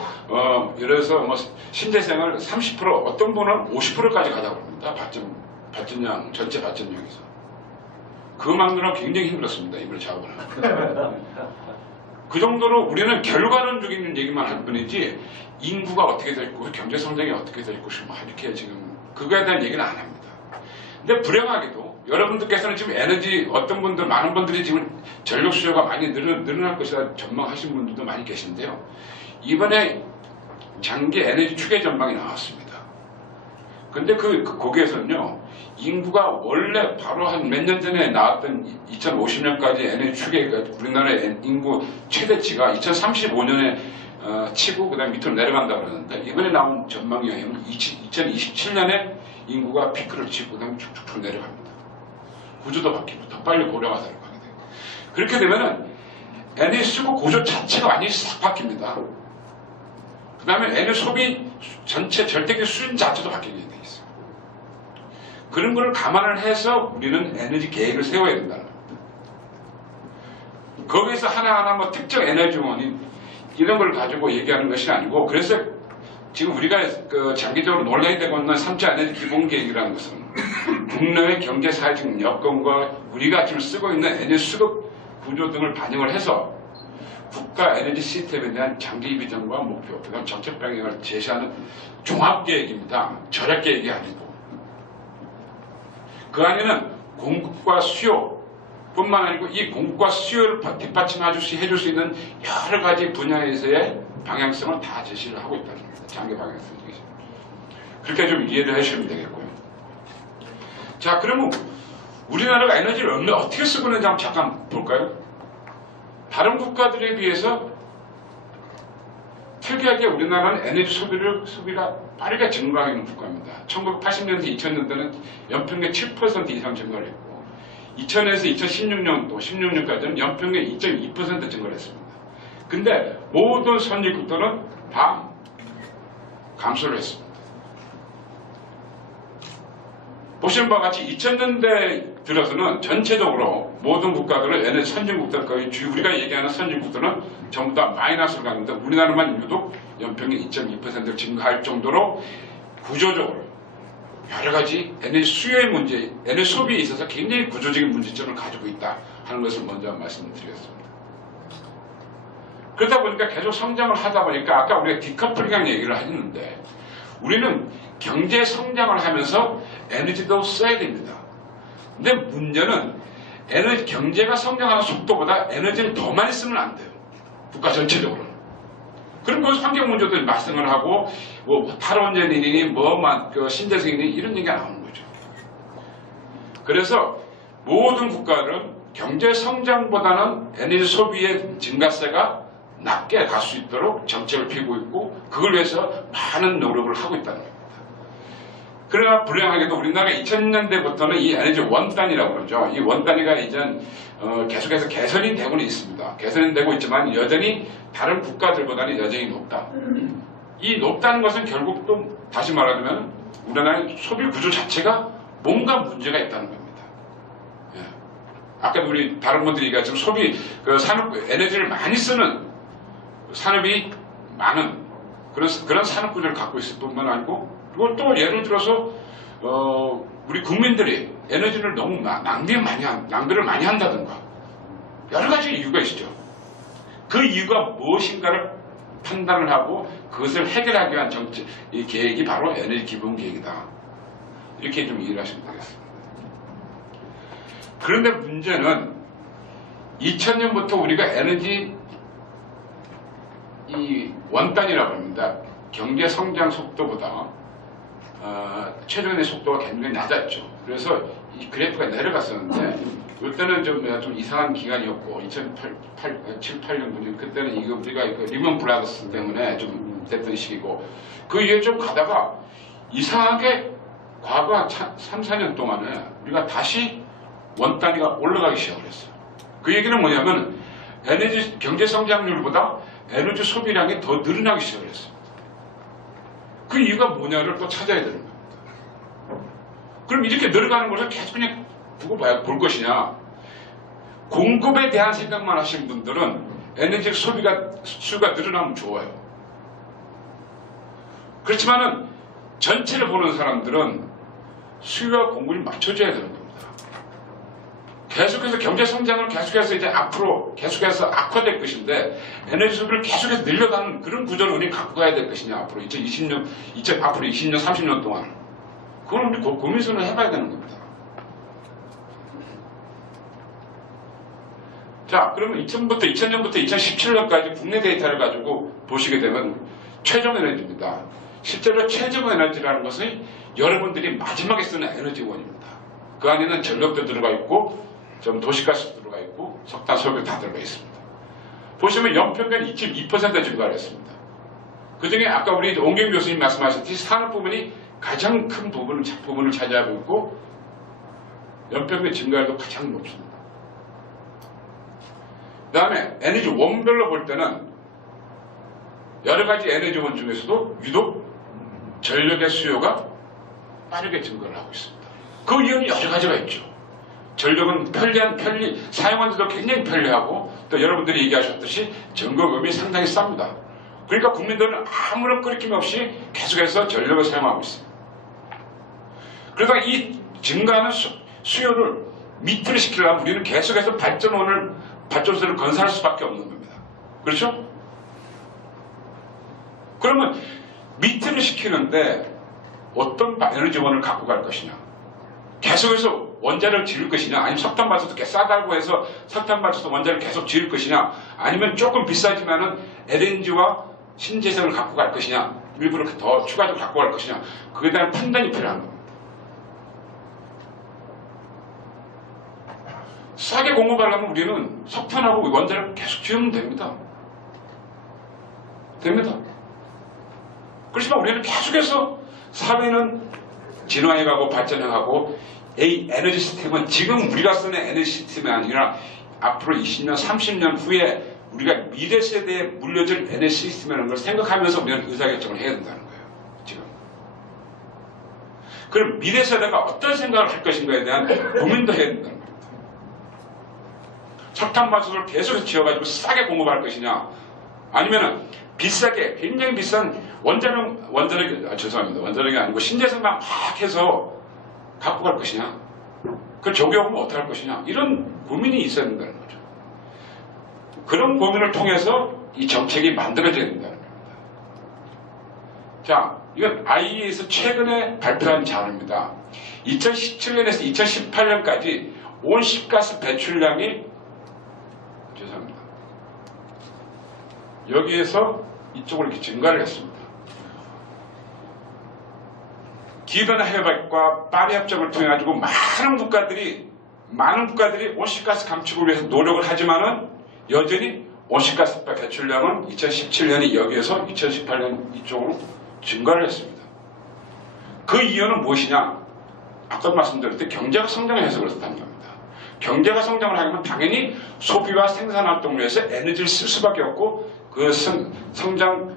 예를 들어서 뭐 신재생을 30% 어떤 분은 50%까지 가자고 합니다. 발전량 전체 발전량에서. 그것만으로는 굉장히 힘들었습니다. 이걸 작업을 하면. 그 정도로 우리는 결과론적인 얘기만 할 뿐이지 인구가 어떻게 될 거고 경제 성장이 어떻게 될 것이고 이렇게 지금 그거에 대한 얘기는 안 합니다. 근데 불행하게도 여러분들께서는 지금 에너지 어떤 분들 많은 분들이 지금 전력 수요가 많이 늘어날 것이다 전망하신 분들도 많이 계신데요. 이번에 장기 에너지 추계 전망이 나왔습니다. 근데 거기에서는요. 인구가 원래 바로 한 몇 년 전에 나왔던 2050년까지 에너지 추계가 우리나라의 인구 최대치가 2035년에 치고 그다음에 밑으로 내려간다고 그러는데 이번에 나온 전망에 의하면 2027년에 인구가 피크를 치고 그다음에 쭉쭉 내려갑니다. 구조도 바뀌고 더 빨리 고령화사로 가게 돼요. 그렇게 되면은 에너지 수급 구조 자체가 완전히 싹 바뀝니다. 그 다음에 에너지 소비 전체 절대적 수준 자체도 바뀌게 돼 있어요. 그런 거를 감안을 해서 우리는 에너지 계획을 세워야 된다는 겁니다. 거기에서 하나하나 뭐 특정 에너지원인 이런 걸 가지고 얘기하는 것이 아니고 그래서 지금 우리가 장기적으로 논란이 되고 있는 3차 에너지 기본계획이라는 것은 국내의 경제사회적 여건과 우리가 지금 쓰고 있는 에너지 수급 구조 등을 반영을 해서 국가 에너지 시스템에 대한 장기 비전과 목표, 그다음 정책 방향을 제시하는 종합계획입니다. 절약계획이 아니고 그 안에는 공급과 수요뿐만 아니고 이 공급과 수요를 뒷받침해줄 수 있는 여러 가지 분야에서의 방향성을 다 제시를 하고 있다는 겁니다. 장기 방향성. 그렇게 좀 이해를 해주시면 되겠고요. 자, 그러면 우리나라가 에너지를 어떻게 쓰고 있는지 한번 잠깐 볼까요? 다른 국가들에 비해서 특이하게 우리나라는 에너지 소비가 빠르게 증가하고 있는 국가입니다. 1980년대, 2000년대는 연평균 7% 이상 증가를 했고 2000년에서 2016년도, 16년까지는 연평균 2.2% 증가를 했습니다. 근데 모든 선진국들은 다 감소를 했습니다. 보시는 바와 같이 2000년대 들어서는 전체적으로 모든 국가들은 에너지 선진국들 거의 우리가 얘기하는 선진국들은 전부 다 마이너스로 갔는데 우리나라만 유독 연평균 2.2% 증가할 정도로 구조적으로 여러 가지 에너지 수요의 문제, 에너지 소비에 있어서 굉장히 구조적인 문제점을 가지고 있다 하는 것을 먼저 말씀드리겠습니다. 그러다 보니까 계속 성장을 하다 보니까 아까 우리가 디커플링이라는 얘기를 했는데 우리는 경제 성장을 하면서 에너지도 써야 됩니다. 근데 문제는 에너지 경제가 성장하는 속도보다 에너지를 더 많이 쓰면 안 돼요. 국가 전체적으로는. 그럼 거기서 환경 문제도 발생을 하고 뭐 탈원전이니 신재생이니 이런 얘기가 나오는 거죠. 그래서 모든 국가들은 경제 성장보다는 에너지 소비의 증가세가 낮게 갈 수 있도록 정책을 피우고 있고 그걸 위해서 많은 노력을 하고 있다는 겁니다. 그러나 불행하게도 우리나라가 2000년대부터는 이 에너지 원단위라고 그러죠. 이 원단위가 이제 계속해서 개선이 되고는 있습니다. 개선이 되고 있지만 여전히 다른 국가들보다는 여전히 높다. 이 높다는 것은 결국 또 다시 말하자면 우리나라의 소비 구조 자체가 뭔가 문제가 있다는 겁니다. 예. 아까 우리 다른 분들이 얘기했지만 소비 산업 에너지를 많이 쓰는 산업이 많은 그런 산업 구조를 갖고 있을 뿐만 아니고 그리고 또 예를 들어서 우리 국민들이 에너지를 너무 낭비를 많이 한다든가 여러 가지 이유가 있죠. 그 이유가 무엇인가를 판단을 하고 그것을 해결하기 위한 정책 이 계획이 바로 에너지 기본 계획이다. 이렇게 좀 이해를 하시면 되겠습니다. 그런데 문제는 2000년부터 우리가 에너지 이 원단이라고 합니다. 경제 성장 속도보다 최근의 속도가 굉장히 낮았죠. 그래서 이 그래프가 내려갔었는데 이때는 좀 이상한 기간이었고 2007, 8년 그때는 이거 우리가 리먼 브라더스 때문에 좀 됐던 시기고 그 이후에 좀 가다가 이상하게 과거 한 3, 4년 동안에 우리가 다시 원단위가 올라가기 시작을 했어요. 그 얘기는 뭐냐면 에너지 경제 성장률보다 에너지 소비량이 더 늘어나기 시작을 했어요. 그 이유가 뭐냐를 또 찾아야 되는 겁니다. 그럼 이렇게 늘어가는 것을 계속 그냥 두고 볼 것이냐. 공급에 대한 생각만 하시는 분들은 에너지 수가 늘어나면 좋아요. 그렇지만은 전체를 보는 사람들은 수요와 공급이 맞춰져야 되는 겁니다. 계속해서 경제 성장을 계속해서 이제 앞으로 계속해서 악화될 것인데 에너지 소비를 계속해서 늘려가는 그런 구조를 우리 갖고 가야 될 것이냐 앞으로 2020년, 앞으로 20년, 30년 동안 그걸 우리 고민을 해봐야 되는 겁니다. 자, 그러면 2000년부터 2017년까지 국내 데이터를 가지고 보시게 되면 최종 에너지입니다. 실제로 최종 에너지라는 것은 여러분들이 마지막에 쓰는 에너지원입니다. 그 안에는 전력도 들어가 있고 좀 도시가스도 들어가 있고 석탄, 석유 다 들어가 있습니다. 보시면 연평균 22% 증가를 했습니다. 그 중에 아까 우리 옹경 교수님 말씀하셨듯이 산업 부분이 가장 큰 부분을 차지하고 있고 연평균 증가율도 가장 높습니다. 그 다음에 에너지 원별로 볼 때는 여러 가지 에너지원 중에서도 유독 전력의 수요가 빠르게 증가를 하고 있습니다. 그 이유는 여러 가지가 있죠. 전력은 사용하는데도 굉장히 편리하고 또 여러분들이 얘기하셨듯이 전거금이 상당히 쌉니다. 그러니까 국민들은 아무런 꺼리낌 없이 계속해서 전력을 사용하고 있습니다. 그러다가 이 증가하는 수요를 미트를 시키려면 우리는 계속해서 발전소를 건설할 수밖에 없는 겁니다. 그렇죠? 그러면 미트를 시키는데 어떤 에너지원을 갖고 갈 것이냐? 계속해서 원자를 지을 것이냐? 아니면 석탄발전소 꽤 싸다고 해서 석탄발전소 원자를 계속 지을 것이냐? 아니면 조금 비싸지만은 LNG와 신재생을 갖고 갈 것이냐? 일부러 더 추가적으로 갖고 갈 것이냐? 그에 대한 판단이 필요한 겁니다. 싸게 공급하려면 우리는 석탄하고 원자를 계속 지으면 됩니다. 그렇지만 우리는 계속해서 사회는 진화해가고 발전해가고 이 에너지 시스템은 지금 우리가 쓰는 에너지 시스템이 아니라 앞으로 20년, 30년 후에 우리가 미래 세대에 물려줄 에너지 시스템이라는 걸 생각하면서 우리는 의사결정을 해야 된다는 거예요. 지금. 그럼 미래 세대가 어떤 생각을 할 것인가에 대한 고민도 해야 된다는 겁니다. 석탄발전소를 계속해서 지어가지고 싸게 공급할 것이냐 아니면은 비싸게 굉장히 비싼 원자력이 아니고 신재생만 막 해서 갖고 갈 것이냐, 그걸 적용하면 어떻게 할 것이냐, 이런 고민이 있어야 된다는 거죠. 그런 고민을 통해서 이 정책이 만들어져야 된다는 겁니다. 자, 이건 IEA에서 최근에 발표한 자료입니다. 2017년에서 2018년까지 온실가스 배출량이, 죄송합니다, 여기에서 이쪽으로 이렇게 증가를 했습니다. 기후변화 협약과 파리 협정을 통해 가지고 많은 국가들이 온실가스 감축을 위해서 노력을 하지만은 여전히 온실가스 배출량은 2017년에 여기에서 2018년 이쪽으로 증가를 했습니다. 그 이유는 무엇이냐? 아까 말씀드렸듯이 경제가 성장해서 그렇다는 겁니다. 경제가 성장을 하려면 당연히 소비와 생산 활동을 위해서 에너지를 쓸 수밖에 없고 그 성장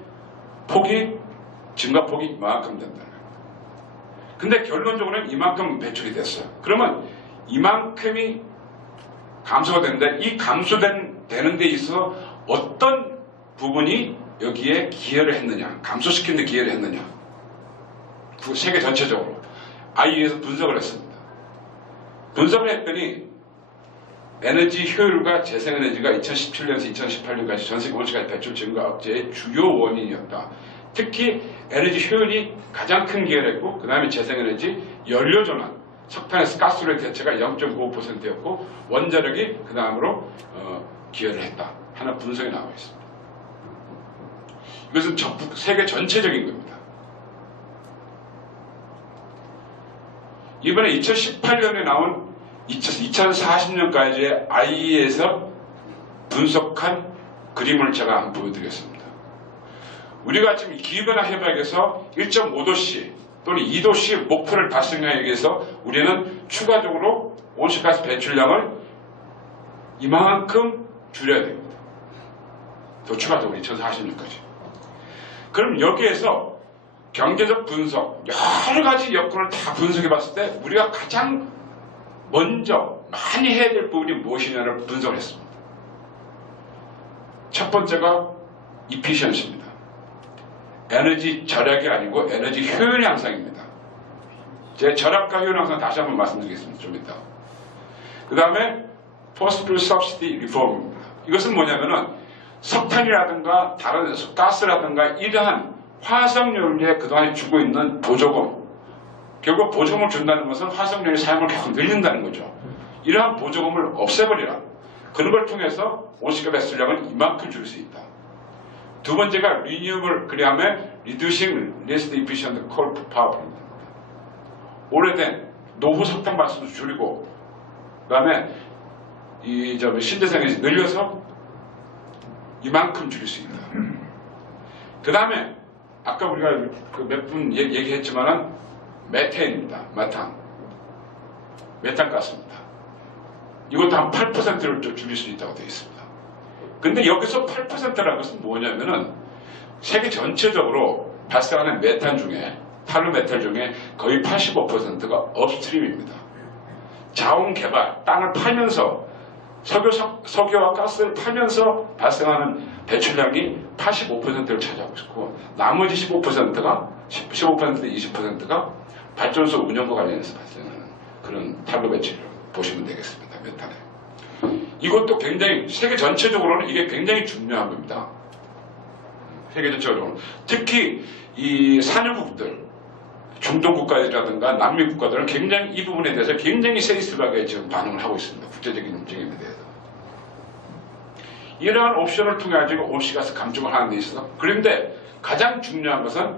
폭이, 증가 폭이 이만큼 된다는 겁니다. 근데 결론적으로는 이만큼 배출이 됐어요. 그러면 이만큼이 감소가 되는데 이 감소되는 데 있어서 어떤 부분이 여기에 기여를 했느냐, 감소시키는 데 기여를 했느냐, 그 세계 전체적으로 IEA에서 분석을 했습니다. 분석을 했더니 에너지 효율과 재생에너지가 2017년에서 2018년까지 전세계 온실가스 배출 증가 억제의 주요 원인이었다. 특히 에너지 효율이 가장 큰 기여를 했고, 그 다음에 재생에너지, 연료전환, 석탄에서 가스로의 대체가 0.95%였고 원자력이 그 다음으로 기여를 했다 하는 분석이 나와 있습니다. 이것은 세계 전체적인 겁니다. 이번에 2018년에 나온 2040년까지의 IEA에서 분석한 그림을 제가 한번 보여드리겠습니다. 우리가 지금 기후변화 협약에서 1.5도씨 또는 2도씨 목표를 달성하기 위해서 우리는 추가적으로 온실가스 배출량을 이만큼 줄여야 됩니다. 더 추가적으로 2040년까지. 그럼 여기에서 경제적 분석, 여러 가지 여건을 다 분석해 봤을 때 우리가 가장 먼저 많이 해야 될 부분이 무엇이냐를 분석을 했습니다. 첫 번째가 efficiency입니다. 에너지 절약이 아니고 에너지 효율 향상입니다. 제 절약과 효율 향상 다시 한번 말씀드리겠습니다. 좀 이따. 그 다음에 fossil subsidy reform입니다. 이것은 뭐냐면은 석탄이라든가 다른 가스라든가 이러한 화석연료에 그동안 주고 있는 보조금, 결국 보조금을 준다는 것은 화석연료 사용을 계속 늘린다는 거죠. 이러한 보조금을 없애버리라. 그런 걸 통해서 온실가스 배출량을 이만큼 줄일 수 있다. 두 번째가 renewable, 그다음에 reducing least efficient coal power입니다. 오래된 노후 석탄 발수도 줄이고, 그다음에 신재생에너지 늘려서 이만큼 줄일 수 있다. 그다음에 아까 우리가 몇 분 얘기했지만은 메탄입니다. 메탄가스입니다. 이것도 한 8%를 줄일 수 있다고 되어 있습니다. 근데 여기서 8%라는 것은 뭐냐면은 세계 전체적으로 발생하는 메탄 중에, 탈루메탈 중에 거의 85%가 업스트림입니다. 자원 개발, 땅을 팔면서 석유와 가스를 팔면서 발생하는 배출량이 85%를 차지하고 있고, 나머지 15%가 20%가 발전소 운영과 관련해서 발생하는 그런 탈루 배출을 보시면 되겠습니다. 메탄에. 이것도 굉장히 세계 전체적으로는 이게 굉장히 중요한 겁니다. 세계 전체적으로 특히 이 산유국들, 중동 국가들이라든가 남미 국가들은 굉장히 이 부분에 대해서 굉장히 세이스하게 지금 반응을 하고 있습니다. 국제적인 움직임에 대해서. 이러한 옵션을 통해 가지고 온실가스 감축을 하는 데 있어서, 그런데 가장 중요한 것은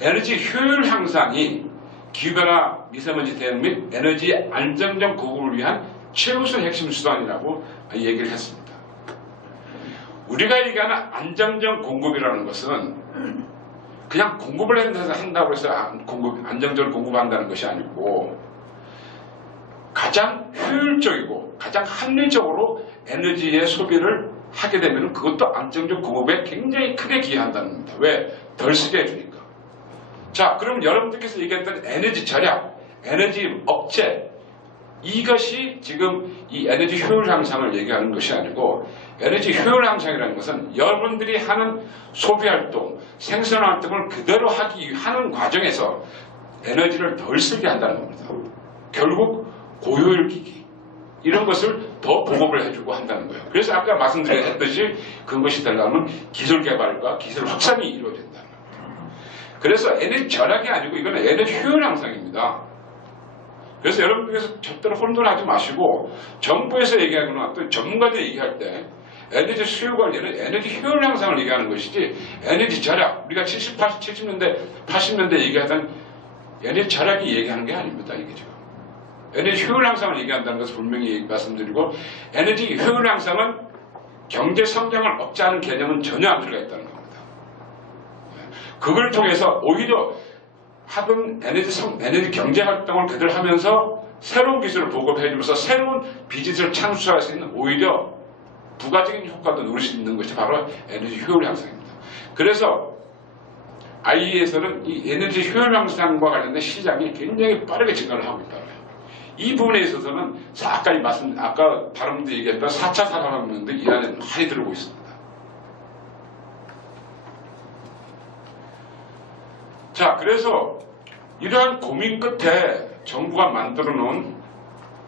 에너지 효율 향상이 기후변화 미세먼지 대응 및 에너지 안정적 공급을 위한 최우선 핵심 수단이라고 얘기를 했습니다. 우리가 얘기하는 안정적 공급이라는 것은 그냥 공급을 한다고 해서 안정적으로 공급한다는 것이 아니고, 가장 효율적이고 가장 합리적으로 에너지의 소비를 하게 되면 그것도 안정적 공급에 굉장히 크게 기여한다는 겁니다. 왜? 덜 쓰게 해주니까. 자, 그럼 여러분들께서 얘기했던 에너지 절약, 에너지 억제, 이것이 지금 이 에너지 효율 향상을 얘기하는 것이 아니고 에너지 효율 향상이라는 것은 여러분들이 하는 소비 활동, 생산 활동을 그대로 하는 과정에서 에너지를 덜 쓰게 한다는 겁니다. 결국 고효율 기기 이런 것을 더 보급을 해주고 한다는 거예요. 그래서 아까 말씀드렸듯이 그것이 되려면 기술 개발과 기술 확산이 이루어진다는 겁니다. 그래서 에너지 절약이 아니고 이거는 에너지 효율 향상입니다. 그래서 여러분들께서 절대로 혼돈하지 마시고 정부에서 얘기하거나 또 전문가들이 얘기할 때 에너지 수요 관리는 에너지 효율 향상을 얘기하는 것이지 에너지 절약, 우리가 80년대 얘기하던 에너지 절약이 얘기하는 게 아닙니다. 이게 지금 에너지 효율 향상을 얘기한다는 것을 분명히 말씀드리고, 에너지 효율 향상은 경제 성장을 억제하는 개념은 전혀 안 들어가 있다는 겁니다. 그걸 통해서 오히려 하던 에너지 경제 활동을 그대로 하면서 새로운 기술을 보급해주면서 새로운 비즈니스를 창출할 수 있는 오히려 부가적인 효과도 누릴 수 있는 것이 바로 에너지 효율 향상입니다. 그래서 IEA에서는 이 에너지 효율 향상과 관련된 시장이 굉장히 빠르게 증가를 하고 있다는 거예요. 이 부분에 있어서는 아까 발언도 얘기했던 4차 산업혁명도 이 안에 많이 들어오고 있습니다. 자, 그래서 이러한 고민 끝에 정부가 만들어 놓은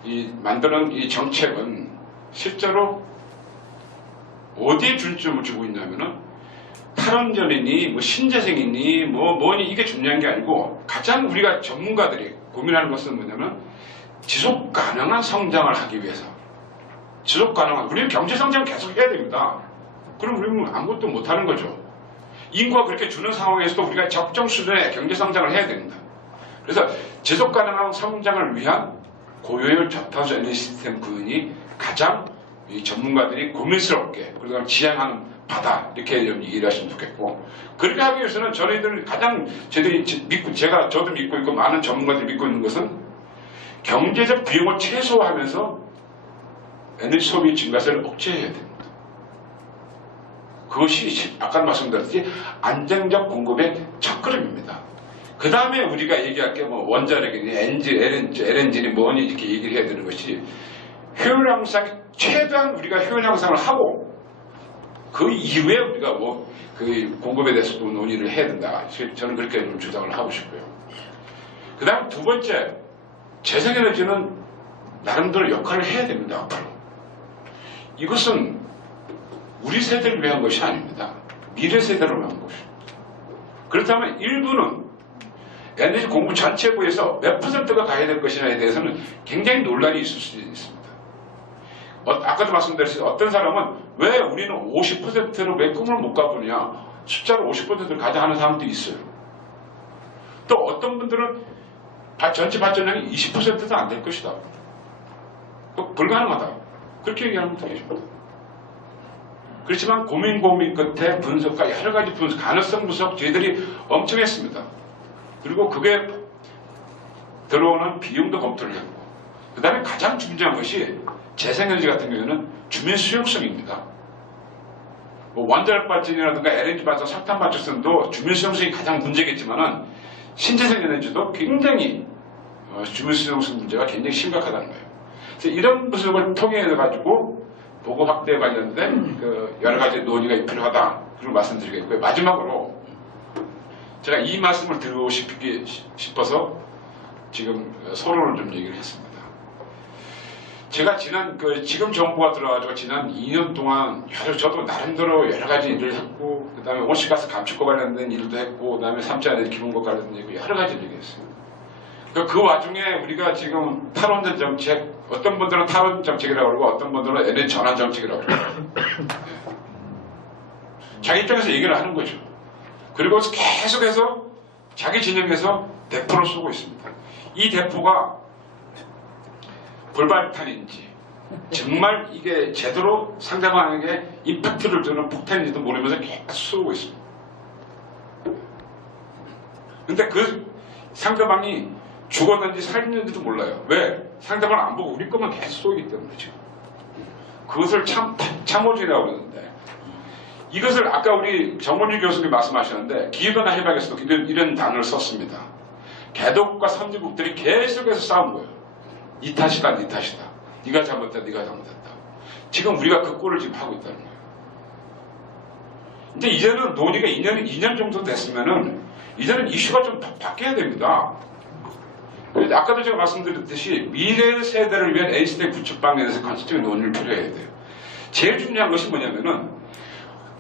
이 정책은 실제로 어디에 중점을 주고 있냐면은 탈원전이니 뭐 신재생이니 뭐니 이게 중요한 게 아니고 가장 우리가 전문가들이 고민하는 것은 뭐냐면 지속 가능한 성장을 하기 위해서 우리는 경제 성장 계속 해야 됩니다. 그럼 우리는 아무것도 못하는 거죠. 인구가 그렇게 주는 상황에서도 우리가 적정 수준의 경제 성장을 해야 됩니다. 그래서 지속 가능한 성장을 위한 고효율 저탄소 에너지 시스템 구현이 가장 이 전문가들이 고민스럽게 그리고 지향하는 바다 이렇게 얘기를 하시면 좋겠고, 그렇게 하기 위해서는 저희들 가장 저도 믿고 있고 많은 전문가들이 믿고 있는 것은 경제적 비용을 최소화하면서 에너지 소비 증가세를 억제해야 됩니다. 그것이 아까 말씀드렸듯이 안정적 공급의 첫걸음입니다. 그 다음에 우리가 얘기할 게 뭐 원자력이니 LNG니 뭐니 이렇게 얘기를 해야 되는 것이 효율 향상, 최대한 우리가 효율 향상을 하고 그 이후에 우리가 그 공급에 대해서도 논의를 해야 된다. 저는 그렇게 좀 주장을 하고 싶고요. 그 다음 두 번째, 재생에너지는 나름대로 역할을 해야 됩니다. 앞으로. 이것은 우리 세대를 위한 것이 아닙니다. 미래 세대를 위한 것입니다. 그렇다면 일부는 에너지 공급 전체부에서 몇 %가 가야 될 것이냐에 대해서는 굉장히 논란이 있을 수 있습니다. 아까도 말씀드렸듯이 어떤 사람은 왜 우리는 50%로 왜 꿈을 못 가보냐, 숫자로 50%를 가자 하는 사람도 있어요. 또 어떤 분들은 전체 발전량이 20%도 안 될 것이다. 불가능하다. 그렇게 얘기하는 분도 계십니다. 그렇지만 고민 끝에 분석과 여러 가지 가능성 분석 저희들이 엄청 했습니다. 그리고 그게 들어오는 비용도 검토를 했고, 그 다음에 가장 중요한 것이 재생에너지 같은 경우에는 주민 수용성입니다. 원자력 발전이라든가 LNG 발전, 석탄 발전도 주민 수용성이 가장 문제겠지만은 신재생 에너지도 굉장히 주민 수용성 문제가 굉장히 심각하다는 거예요. 그래서 이런 분석을 통해 가지고 보고 확대에 관련된 그 여러 가지 논의가 필요하다. 그런 말씀드리겠고요. 마지막으로 제가 이 말씀을 드리고 싶어서 지금 서론을 좀 얘기를 했습니다. 제가 지금 정부가 들어가지고 지난 2년 동안 저도 나름대로 여러 가지 일을 했고, 그 다음에 온실가스 감축과 관련된 일도 했고, 그 다음에 3차 에너지 기본과 관련된 얘기 여러 가지를 얘기했어요. 그 와중에 우리가 지금 탈원전 정책, 어떤 분들은 탈원전 정책이라고 그러고 어떤 분들은 에너지 전환 정책이라고 그러고 자기 입장에서 얘기를 하는 거죠. 그리고 계속해서 자기 진영에서 대포를 쏘고 있습니다. 이 대포가 불발탄인지 정말 이게 제대로 상대방에게 임팩트를 주는 폭탄인지도 모르면서 계속 쏘고 있습니다. 근데 그 상대방이 죽었는지 살았는지도 몰라요. 왜? 상대방을 안 보고 우리 것만 계속 쏘기 때문에 지금. 그것을 참호주의라고 그러는데, 이것을 아까 우리 정원주 교수님이 말씀하셨는데 기후변화 협약에서도 이런 단어를 썼습니다. 개도국과 선진국들이 계속해서 싸운 거예요. 네 탓이다, 네 탓이다. 네가 잘못했다, 네가 잘못했다. 지금 우리가 그 꼴을 지금 하고 있다는 거예요. 근데 이제는 논의가 2년 정도 됐으면은 이제는 이슈가 좀 바뀌어야 됩니다. 아까도 제가 말씀드렸듯이 미래 세대를 위한 A세대 구축 방향에 대해서 건설적인 논의를 필요해야 돼요. 제일 중요한 것이 뭐냐면은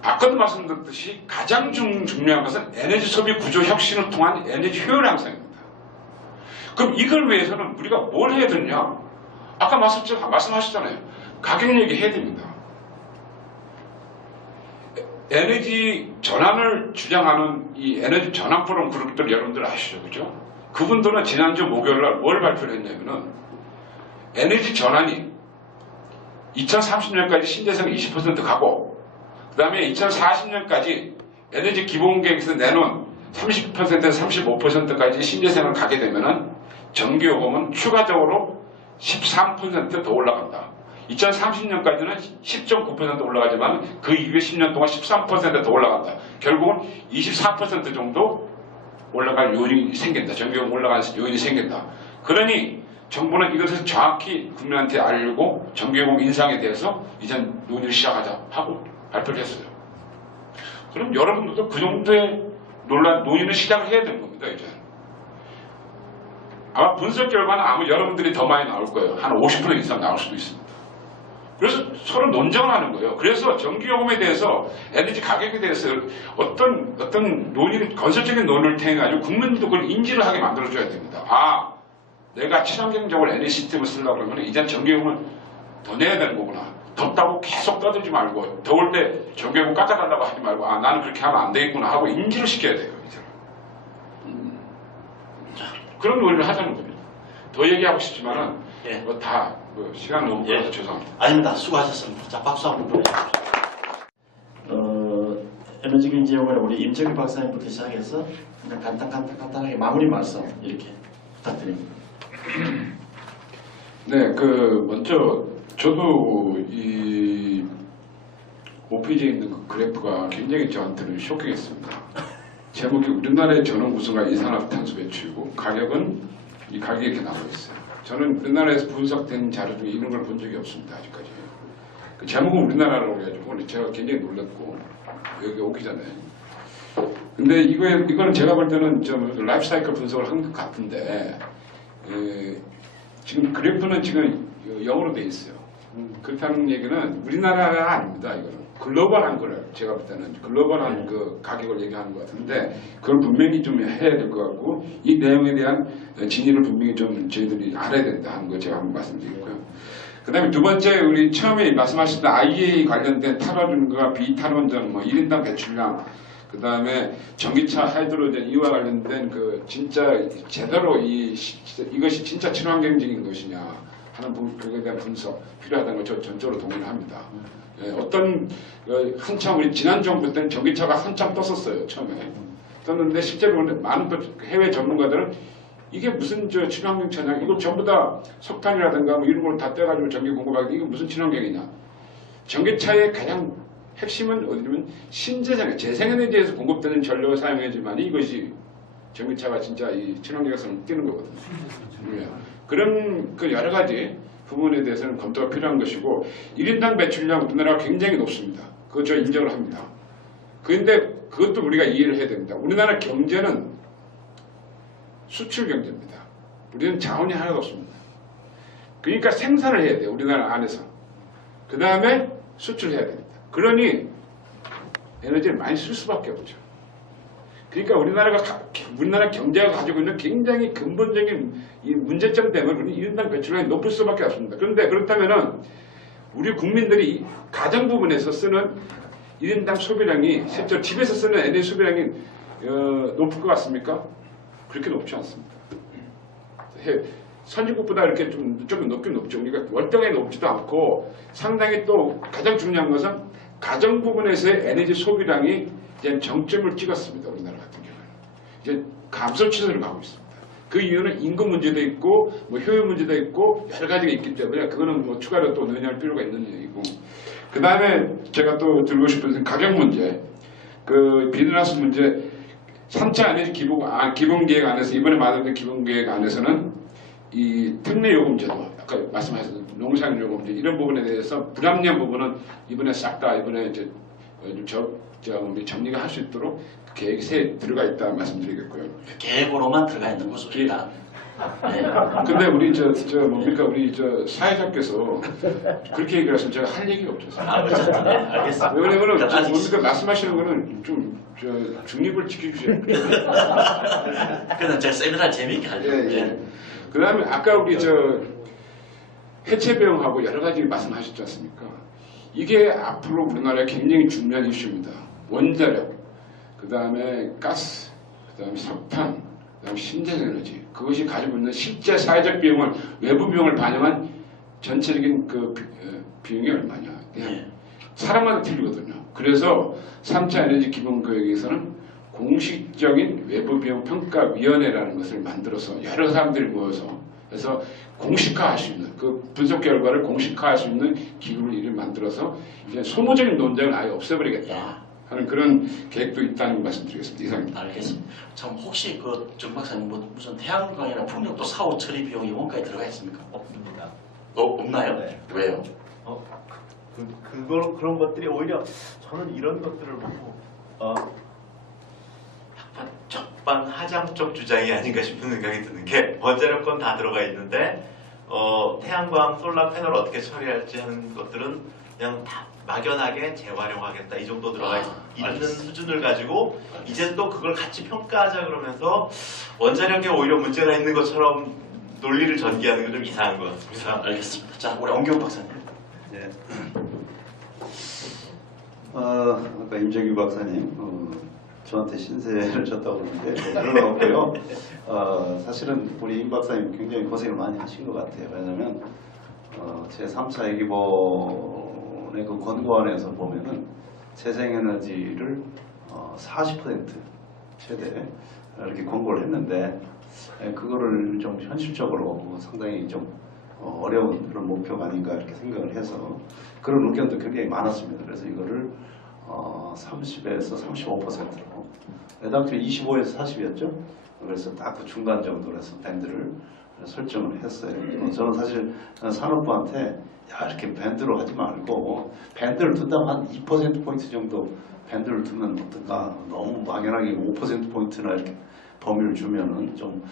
아까도 말씀드렸듯이 가장 중요한 것은 에너지 소비 구조 혁신을 통한 에너지 효율 향상입니다. 그럼 이걸 위해서는 우리가 뭘 해야 되느냐? 아까 말씀하셨잖아요. 가격 얘기해야 됩니다. 에너지 전환을 주장하는 이 에너지 전환 포럼 그룹들 여러분들 아시죠? 그죠? 그분들은 지난주 목요일날 뭘 발표를 했냐면은 에너지 전환이 2030년까지 신재생 20% 가고 그 다음에 2040년까지 에너지 기본계획에서 내놓은 30%에서 35%까지 신재생을 가게 되면은 전기요금은 추가적으로 13% 더 올라간다. 2030년까지는 10.9% 올라가지만 그 이후에 10년 동안 13% 더 올라간다. 결국은 24% 정도 올라갈 요인이 생긴다. 전기요금 올라가는 요인이 생긴다. 그러니 정부는 이것을 정확히 국민한테 알리고 전기요금 인상에 대해서 이제 논의를 시작하자 하고 발표를 했어요. 그럼 여러분들도 그 정도의 논의는 시작을 해야 되는 겁니다. 이제 아마 분석 결과는 아마 여러분들이 더 많이 나올 거예요. 한 50% 이상 나올 수도 있습니다. 그래서 서로 논쟁을 하는 거예요. 그래서 전기요금에 대해서 에너지 가격에 대해서 어떤 논의를 건설적인 논의를 통해 가지고 국민들도 그걸 인지를 하게 만들어줘야 됩니다. 아, 내가 친환경적으로 에너지 시스템을 쓰려고 그러면 이제 전기요금을 더 내야 되는 거구나. 덥다고 계속 떠들지 말고 더울 때 전기요금 깎아달라고 하지 말고 아 나는 그렇게 하면 안 되겠구나 하고 인지를 시켜야 돼요. 이제. 그런 논의를 하자는 겁니다. 더 얘기하고 싶지만은 예. 뭐 다 시간 너무 걸려서 죄송합니다. 아닙니다. 수고하셨습니다. 자, 박수 한번 보내주십시오. 에너지 경제연구원 우리 임정일 박사님부터 시작해서 그냥 간단하게 마무리 말씀 이렇게 부탁드립니다. 네, 먼저 저도 이 홈페이지에 있는 그 그래프가 굉장히 저한테는 쇼킹했습니다. 제목이 우리나라의 전원 구성과 이산화탄소 배출이고 가격은 이 가격이 이렇게 나와 있어요. 저는 우리나라에서 분석된 자료 중에 이런 걸 본 적이 없습니다. 아직까지. 그 제목은 우리나라라고 해가지고 제가 굉장히 놀랐고 여기 오기 전에. 근데 이거는 제가 볼 때는 좀 라이프 사이클 분석을 한 것 같은데 지금 그래프는 지금 영어로 돼 있어요. 그렇다는 얘기는 우리나라가 아닙니다. 이거는 글로벌한 거를 제가 볼 때는 글로벌한 그 가격을 얘기하는 것 같은데 그걸 분명히 좀 해야 될 것 같고 이 내용에 대한 진위를 분명히 좀 저희들이 알아야 된다 하는 거 제가 한번 말씀드리고요. 그 다음에 두 번째 우리 처음에 말씀하셨던 IEA 관련된 탈원전과 비탈원전 1인당 배출량 그 다음에 전기차 하이드로젠 이와 관련된 그 진짜 제대로 이것이 진짜 친환경적인 것이냐 하는 부분에 대한 분석 필요하다는 걸 저 전적으로 동의를 합니다. 한참 우리 지난 정부 때는 전기차가 한참 떴었어요. 처음에 떴는데 실제로 많은 또 해외 전문가들은 이게 무슨 친환경 차냐 이거 전부 다 석탄이라든가 이런 걸 다 떼가지고 전기 공급하기 이게 무슨 친환경이냐. 전기차의 가장 핵심은 어디냐면 신재생, 재생에너지에서 공급되는 전력을 사용해야지만 이것이 전기차가 진짜 이 친환경성을 띄는 거거든요. 그런 그 여러 가지 부분에 대해서는 검토가 필요한 것이고 1인당 배출량 우리나라가 굉장히 높습니다. 그거 저 인정을 합니다. 그런데 그것도 우리가 이해를 해야 됩니다. 우리나라 경제는 수출 경제입니다. 우리는 자원이 하나도 없습니다. 그러니까 생산을 해야 돼요. 우리나라 안에서. 그 다음에 수출해야 됩니다. 그러니 에너지를 많이 쓸 수밖에 없죠. 그러니까 우리나라 경제가 가지고 있는 굉장히 근본적인 이 문제점 때문에 우리 1인당 배출량이 높을 수밖에 없습니다. 그런데 그렇다면은 우리 국민들이 가정 부분에서 쓰는 1인당 소비량이 실제로 집에서 쓰는 에너지 소비량이 높을 것 같습니까? 그렇게 높지 않습니다. 선진국보다 이렇게 좀 높긴 높죠. 우리가 월등하게 높지도 않고 상당히 또 가장 중요한 것은 가정 부분에서의 에너지 소비량이 이제 정점을 찍었습니다. 우리나라 같은 경우는 이제 감소 추세를 가고 있습니다. 그 이유는 인구 문제도 있고 효율 문제도 있고 여러 가지가 있기 때문에 그거는 추가로 또 논의할 필요가 있는 얘기고 그 다음에 제가 또 들고 싶은 가격 문제, 그 비누라스 문제. 3차 에너지 기본계획 안에서 이번에 마련된 기본계획 안에서는 이 특례 요금제도 아까 말씀하셨던 농산 요금제 이런 부분에 대해서 불합리한 부분은 이번에 싹 다 이번에 이제 우리 정리가 할 수 있도록 계획에 들어가 있다 말씀드리겠고요. 그 계획으로만 들어가 있는 거죠. 일단. 네. 근데 우리 뭡니까 우리 사회자께서 그렇게 얘기하시면 제가 할 얘기가 없어요. 어쨌든 네, 알겠습니다. 왜냐면은 그러니까 아직 뭡니까 말씀하시는 거는 좀 중립을 지켜주셔야 돼요. 그는 제가 세미나를 재미있게 하려고. 예. 그다음에 아까 우리 해체 비용하고 여러 가지 말씀하셨지 않습니까? 이게 앞으로 우리나라에 굉장히 중요한 이슈입니다. 원자력, 그다음에 가스, 그다음에 석탄, 그다음에 신재생에너지 그것이 가지고 있는 실제 사회적 비용을 외부 비용을 반영한 전체적인 그 비용이 얼마냐? 예. 사람마다 틀리거든요. 그래서 3차 에너지 기본계획에서는 공식적인 외부 비용 평가위원회라는 것을 만들어서 여러 사람들이 모여서 해서 공식화할 수 있는 그 분석 결과를 공식화할 수 있는 기구를 이를 만들어서 이제 소모적인 논쟁을 아예 없애버리겠다 하는 그런 계획도 있다는 말씀드리겠습니다. 이상입니다. 알겠습니다. 참 혹시 그 정 박사님 무슨 태양광이나 풍력도 사후 처리 비용이 원가에 들어가 있습니까? 없습니다. 없나요? 네. 왜요? 그런 것들이 오히려 저는 이런 것들을 보고 약간 적반하장적 주장이 아닌가 싶은 생각이 드는 게 원자력건 다 들어가 있는데 태양광, 솔라 패널 어떻게 처리할지 하는 것들은 그냥 다 막연하게 재활용하겠다 이 정도 들어가 있는 알겠습니다. 수준을 가지고 이제 또 그걸 같이 평가하자 그러면서 원자력에 오히려 문제가 있는 것처럼 논리를 전개하는 건 좀 이상한 것 같습니다. 알겠습니다. 자, 우리 엄경 박사님. 네. 아까 임재규 박사님 저한테 신세를 졌다고 그러는데 그런 건 없고요. 사실은 우리 임 박사님 굉장히 고생을 많이 하신 것 같아요. 왜냐하면 제 3차 예기본의 그 권고안에서 보면은 재생에너지를 40% 최대 이렇게 권고를 했는데 그거를 좀 현실적으로 상당히 좀 어려운 그런 목표가 아닌가 이렇게 생각을 해서 그런 의견도 굉장히 많았습니다. 그래서 이거를 30에서 35%로 당초 25에서 40이었죠. 그래서 딱 그 중간 정도로 해서 밴드를 설정을 했어요. 저는 사실 산업부한테 야 이렇게 밴드로 하지 말고 밴드를 둔다면 한 2%포인트 정도 밴드를 두면 어떨까. 너무 막연하게 5%포인트나 이렇게 범위를 주면은 좀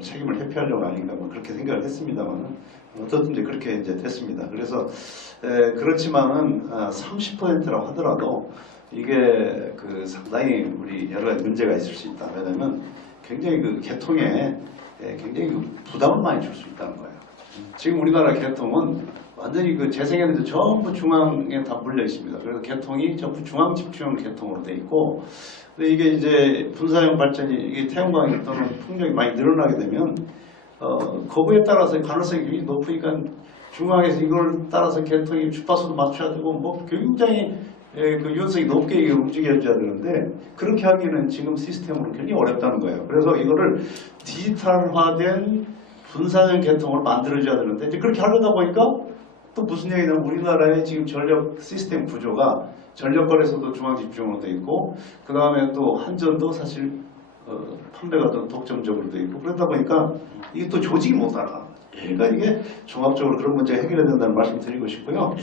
책임을 회피하려고 아닌가 뭐 그렇게 생각을 했습니다만은 어떻든 이제 그렇게 이제 됐습니다. 그래서 그렇지만은 30%라고 하더라도 이게 그 상당히 우리 여러 가지 문제가 있을 수 있다. 왜냐하면 굉장히 그 개통에 굉장히 그 부담을 많이 줄 수 있다는 거예요. 지금 우리나라 개통은 완전히 그 재생에너지 전부 중앙에 다 물려 있습니다. 그래서 개통이 전부 중앙 집중 개통으로 돼 있고, 근데 이게 이제 분사형 발전이 이게 태양광 또는 풍력이 많이 늘어나게 되면 거부에 따라서 가능성이 굉장히 높으니까 중앙에서 이걸 따라서 개통이 주파수도 맞춰야 되고 뭐 굉장히 그 유연성이 높게 이게 움직여줘야 되는데 그렇게 하기는 지금 시스템으로 굉장히 어렵다는 거예요. 그래서 이거를 디지털화된 분산형 개통을 만들어줘야 되는데 이제 그렇게 하려다 보니까 또 무슨 얘기냐면 우리나라의 지금 전력 시스템 구조가 전력거래소도 중앙집중으로 돼 있고 그 다음에 또 한전도 사실 판매가 또 독점적으로 돼 있고 그러다 보니까 이게 또 조직이 못 따라. 그러니까 이게 종합적으로 그런 문제가 해결해야 된다는 말씀 드리고 싶고요.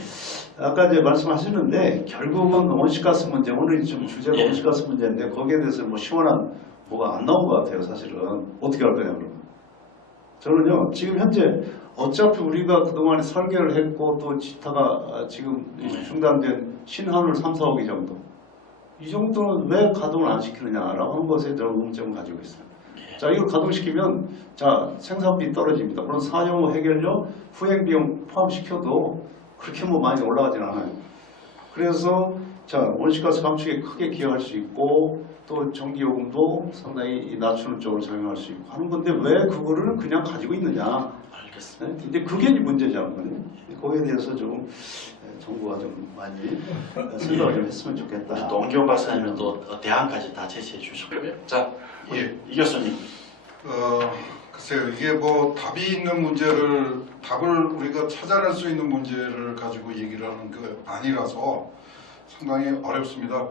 아까 이제 말씀하셨는데 결국은 온실가스 문제, 오늘 좀 주제가 온실가스 문제인데 거기에 대해서 뭐 시원한 뭐가 안 나온 것 같아요. 사실은 어떻게 할 거냐 그러면 저는요 지금 현재 어차피 우리가 그동안에 설계를 했고 또 지타가 지금 중단된 신한울 3, 4호기 정도 이 정도는 왜 가동을 안 시키느냐라고 하는 것에 저는 의문점을 가지고 있어요. 자 이걸 가동시키면 자 생산비 떨어집니다. 물론 사용 해결료 후행비용 포함시켜도 그렇게 뭐 많이 올라가지는 않아요. 그래서 자 온실가스 감축에 크게 기여할 수 있고 또 전기요금도 상당히 낮추는 쪽으로 작용할 수 있고 하는 건데 왜 그거를 그냥 가지고 있느냐. 알겠습니다. 근데 그게 이제 문제잖아요. 거기에 대해서 좀 정부가 좀 많이 생각을 좀 했으면 좋겠다. 또 엄경 박사님은 또 대안까지 다 제시해 주셨고요. 자, 이 교수님. 글쎄요, 이게 뭐 답이 있는 문제를 답을 우리가 찾아낼 수 있는 문제를 가지고 얘기를 하는 게 아니라서 상당히 어렵습니다.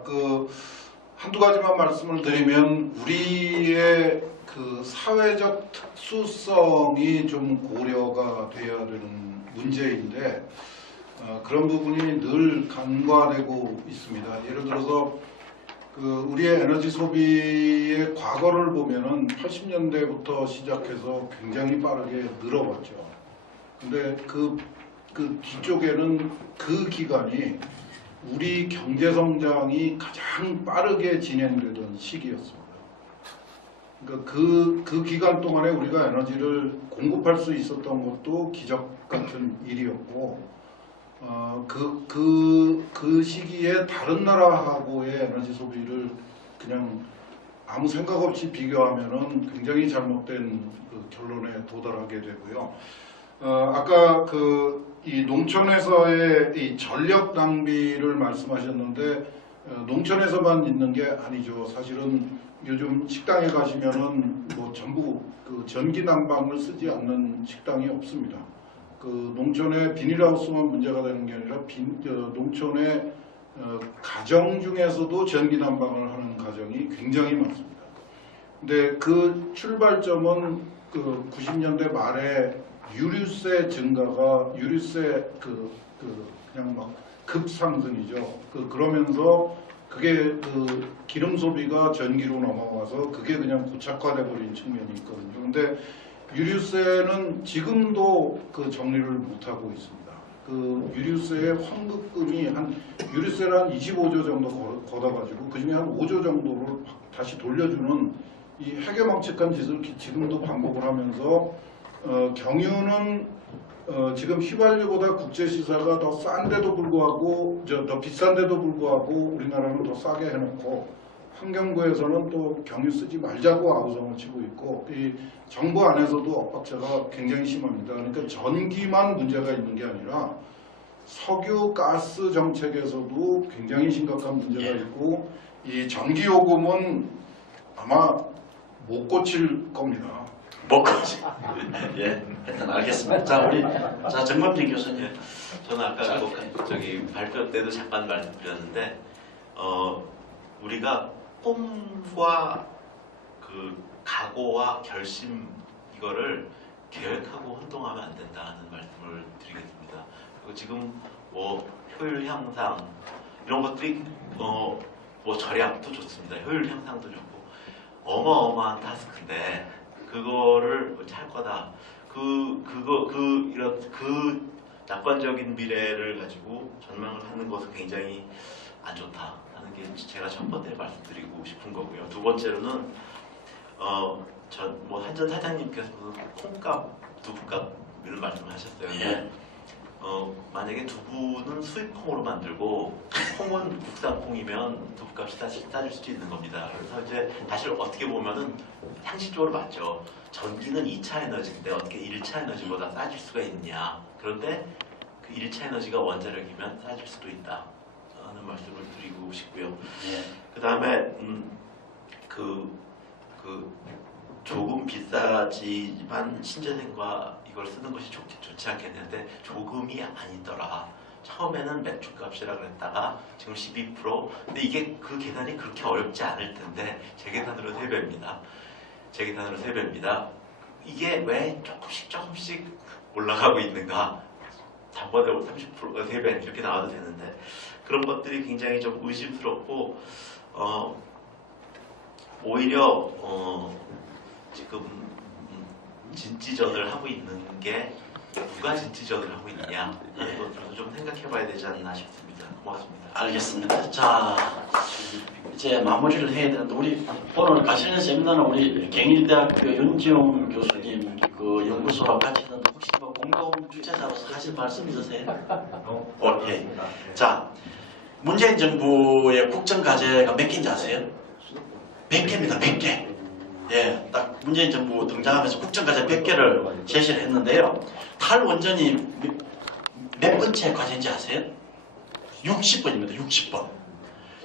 한두 가지만 말씀을 드리면 우리의 그 사회적 특수성이 좀 고려가 돼야 되는 문제인데 그런 부분이 늘 간과되고 있습니다. 예를 들어서 그 우리의 에너지 소비의 과거를 보면은 80년대부터 시작해서 굉장히 빠르게 늘어봤죠. 근데 그 뒤쪽에는 그 기간이 우리 경제 성장이 가장 빠르게 진행되던 시기였습니다. 그러니까 그 기간 동안에 우리가 에너지를 공급할 수 있었던 것도 기적 같은 일이었고, 그 시기에 다른 나라하고의 에너지 소비를 그냥 아무 생각 없이 비교하면은 굉장히 잘못된 그 결론에 도달하게 되고요. 아까 이 농촌에서의 이 전력 낭비를 말씀하셨는데 농촌에서만 있는 게 아니죠. 사실은 요즘 식당에 가시면은 뭐 전부 그 전기 난방을 쓰지 않는 식당이 없습니다. 그 농촌의 비닐하우스만 문제가 되는 게 아니라 농촌의 가정 중에서도 전기 난방을 하는 가정이 굉장히 많습니다. 근데 그 출발점은 그 90년대 말에 유류세 증가가 유류세 그냥 막 급상승이죠. 그러면서 그게 그 기름 소비가 전기로 넘어가서 그게 그냥 고착화돼 버린 측면이 있거든요. 근데 유류세는 지금도 그 정리를 못 하고 있습니다. 그 유류세의 환급금이 유류세를 한 25조 정도 걷어가지고 그 중에 한 5조 정도를 다시 돌려주는 이 해괴망측한 짓을 지금도 반복을 하면서 경유는 지금 휘발유보다 국제시사가 더 싼데도 불구하고 더 비싼데도 불구하고 우리나라는 더 싸게 해놓고 환경부에서는 또 경유 쓰지 말자고 아우성을 치고 있고 이 정부 안에서도 엇박자가 굉장히 심합니다. 그러니까 전기만 문제가 있는 게 아니라 석유, 가스 정책에서도 굉장히 심각한 문제가 있고 이 전기요금은 아마 못 고칠 겁니다. 예, 하여튼 알겠습니다. 자, 정범진 교수님. 저는 아까 저기 발표 때도 잠깐 말씀드렸는데 우리가 꿈과 그 각오와 결심 이거를 계획하고 혼동하면 안 된다는 말씀을 드리겠습니다. 그리고 지금 뭐 효율 향상 이런 것들이 뭐 절약도 좋습니다. 효율 향상도 좋고 어마어마한 타스크인데 그거를 할 거다. 이런 낙관적인 미래를 가지고 전망을 하는 것은 굉장히 안 좋다 하는 게 제가 첫 번째 말씀드리고 싶은 거고요. 두 번째로는 한전 사장님께서는 콩값, 두부값 이런 말씀하셨어요. 예. 만약에 두부는 수입콩으로 만들고 콩은 국산 콩이면 두부값이 싸질 수도 있는 겁니다. 그래서 이제 사실 어떻게 보면은 상식적으로 맞죠. 전기는 2차 에너지인데 어떻게 1차 에너지보다 싸질 수가 있냐. 그런데 그 1차 에너지가 원자력이면 싸질 수도 있다 하는 말씀을 드리고 싶고요. 예. 그 다음에 조금 비싸지만 신재생과 이걸 쓰는 것이 좋지 않겠는데 조금이 아니더라. 처음에는 매출값이라 그랬다가 지금 12%. 근데 이게 그 계산이 그렇게 어렵지 않을 텐데 제 계산으로 3배입니다. 제 계산으로 3배입니다. 이게 왜 조금씩 올라가고 있는가? 단번에 30%가 3배 이렇게 나와도 되는데 그런 것들이 굉장히 좀 의심스럽고 오히려 지금 진지전을 하고 있는 게 누가 진지전을 하고 있느냐 하는 것들도 좀 생각해봐야 되지 않나 싶습니다. 고맙습니다. 알겠습니다. 자, 이제 마무리를 해야 되는데 우리 오늘 가시는 세미나는 우리 경희대학교 윤지용 교수님 그 연구소랑 같이 했는데 혹시 뭐 공동 주최자로서 하실 말씀 있으세요? 오케이. 자, 문재인 정부의 국정과제가 몇 개인지 아세요? 100개입니다. 100개. 예, 딱 문재인 정부 등장하면서 국정과제 100개를 제시를 했는데요. 탈원전이 몇 번째 과제인지 아세요? 60번입니다. 60번.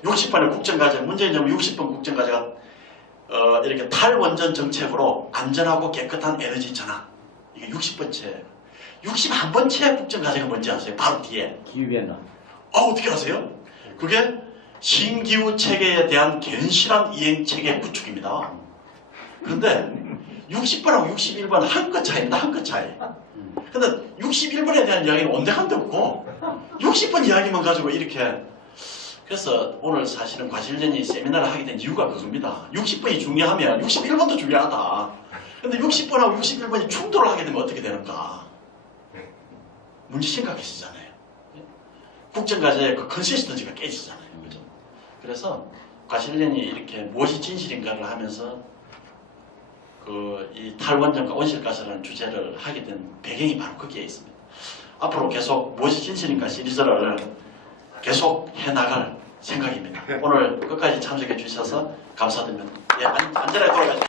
60번의 국정과제, 문재인 정부 60번 국정과제가 이렇게 탈원전 정책으로 안전하고 깨끗한 에너지 전환. 이게 60번째. 61번째 국정과제가 뭔지 아세요? 바로 뒤에. 기후변화. 어떻게 아세요? 그게 신기후 체계에 대한 견실한 이행 체계 구축입니다. 근데 60번하고 61번 한 끗 차이입니다. 한 끗 차이. 근데 61번에 대한 이야기는 온데간데 없고 60번 이야기만 가지고 이렇게. 그래서 오늘 사실은 과실련이 세미나를 하게 된 이유가 그겁니다. 60번이 중요하면 61번도 중요하다. 근데 60번하고 61번이 충돌을 하게 되면 어떻게 되는가? 문제 심각해지잖아요. 국정과제의 그 컨시스턴시가 깨지잖아요. 그죠? 그래서 과실련이 이렇게 무엇이 진실인가를 하면서 이 탈원전과 온실가스라는 주제를 하게 된 배경이 바로 거기에 있습니다. 앞으로 계속 무엇이 진실인가 시리즈를 계속 해나갈 생각입니다. 오늘 끝까지 참석해 주셔서 감사드립니다. 예, 안전하게 돌아가십시오.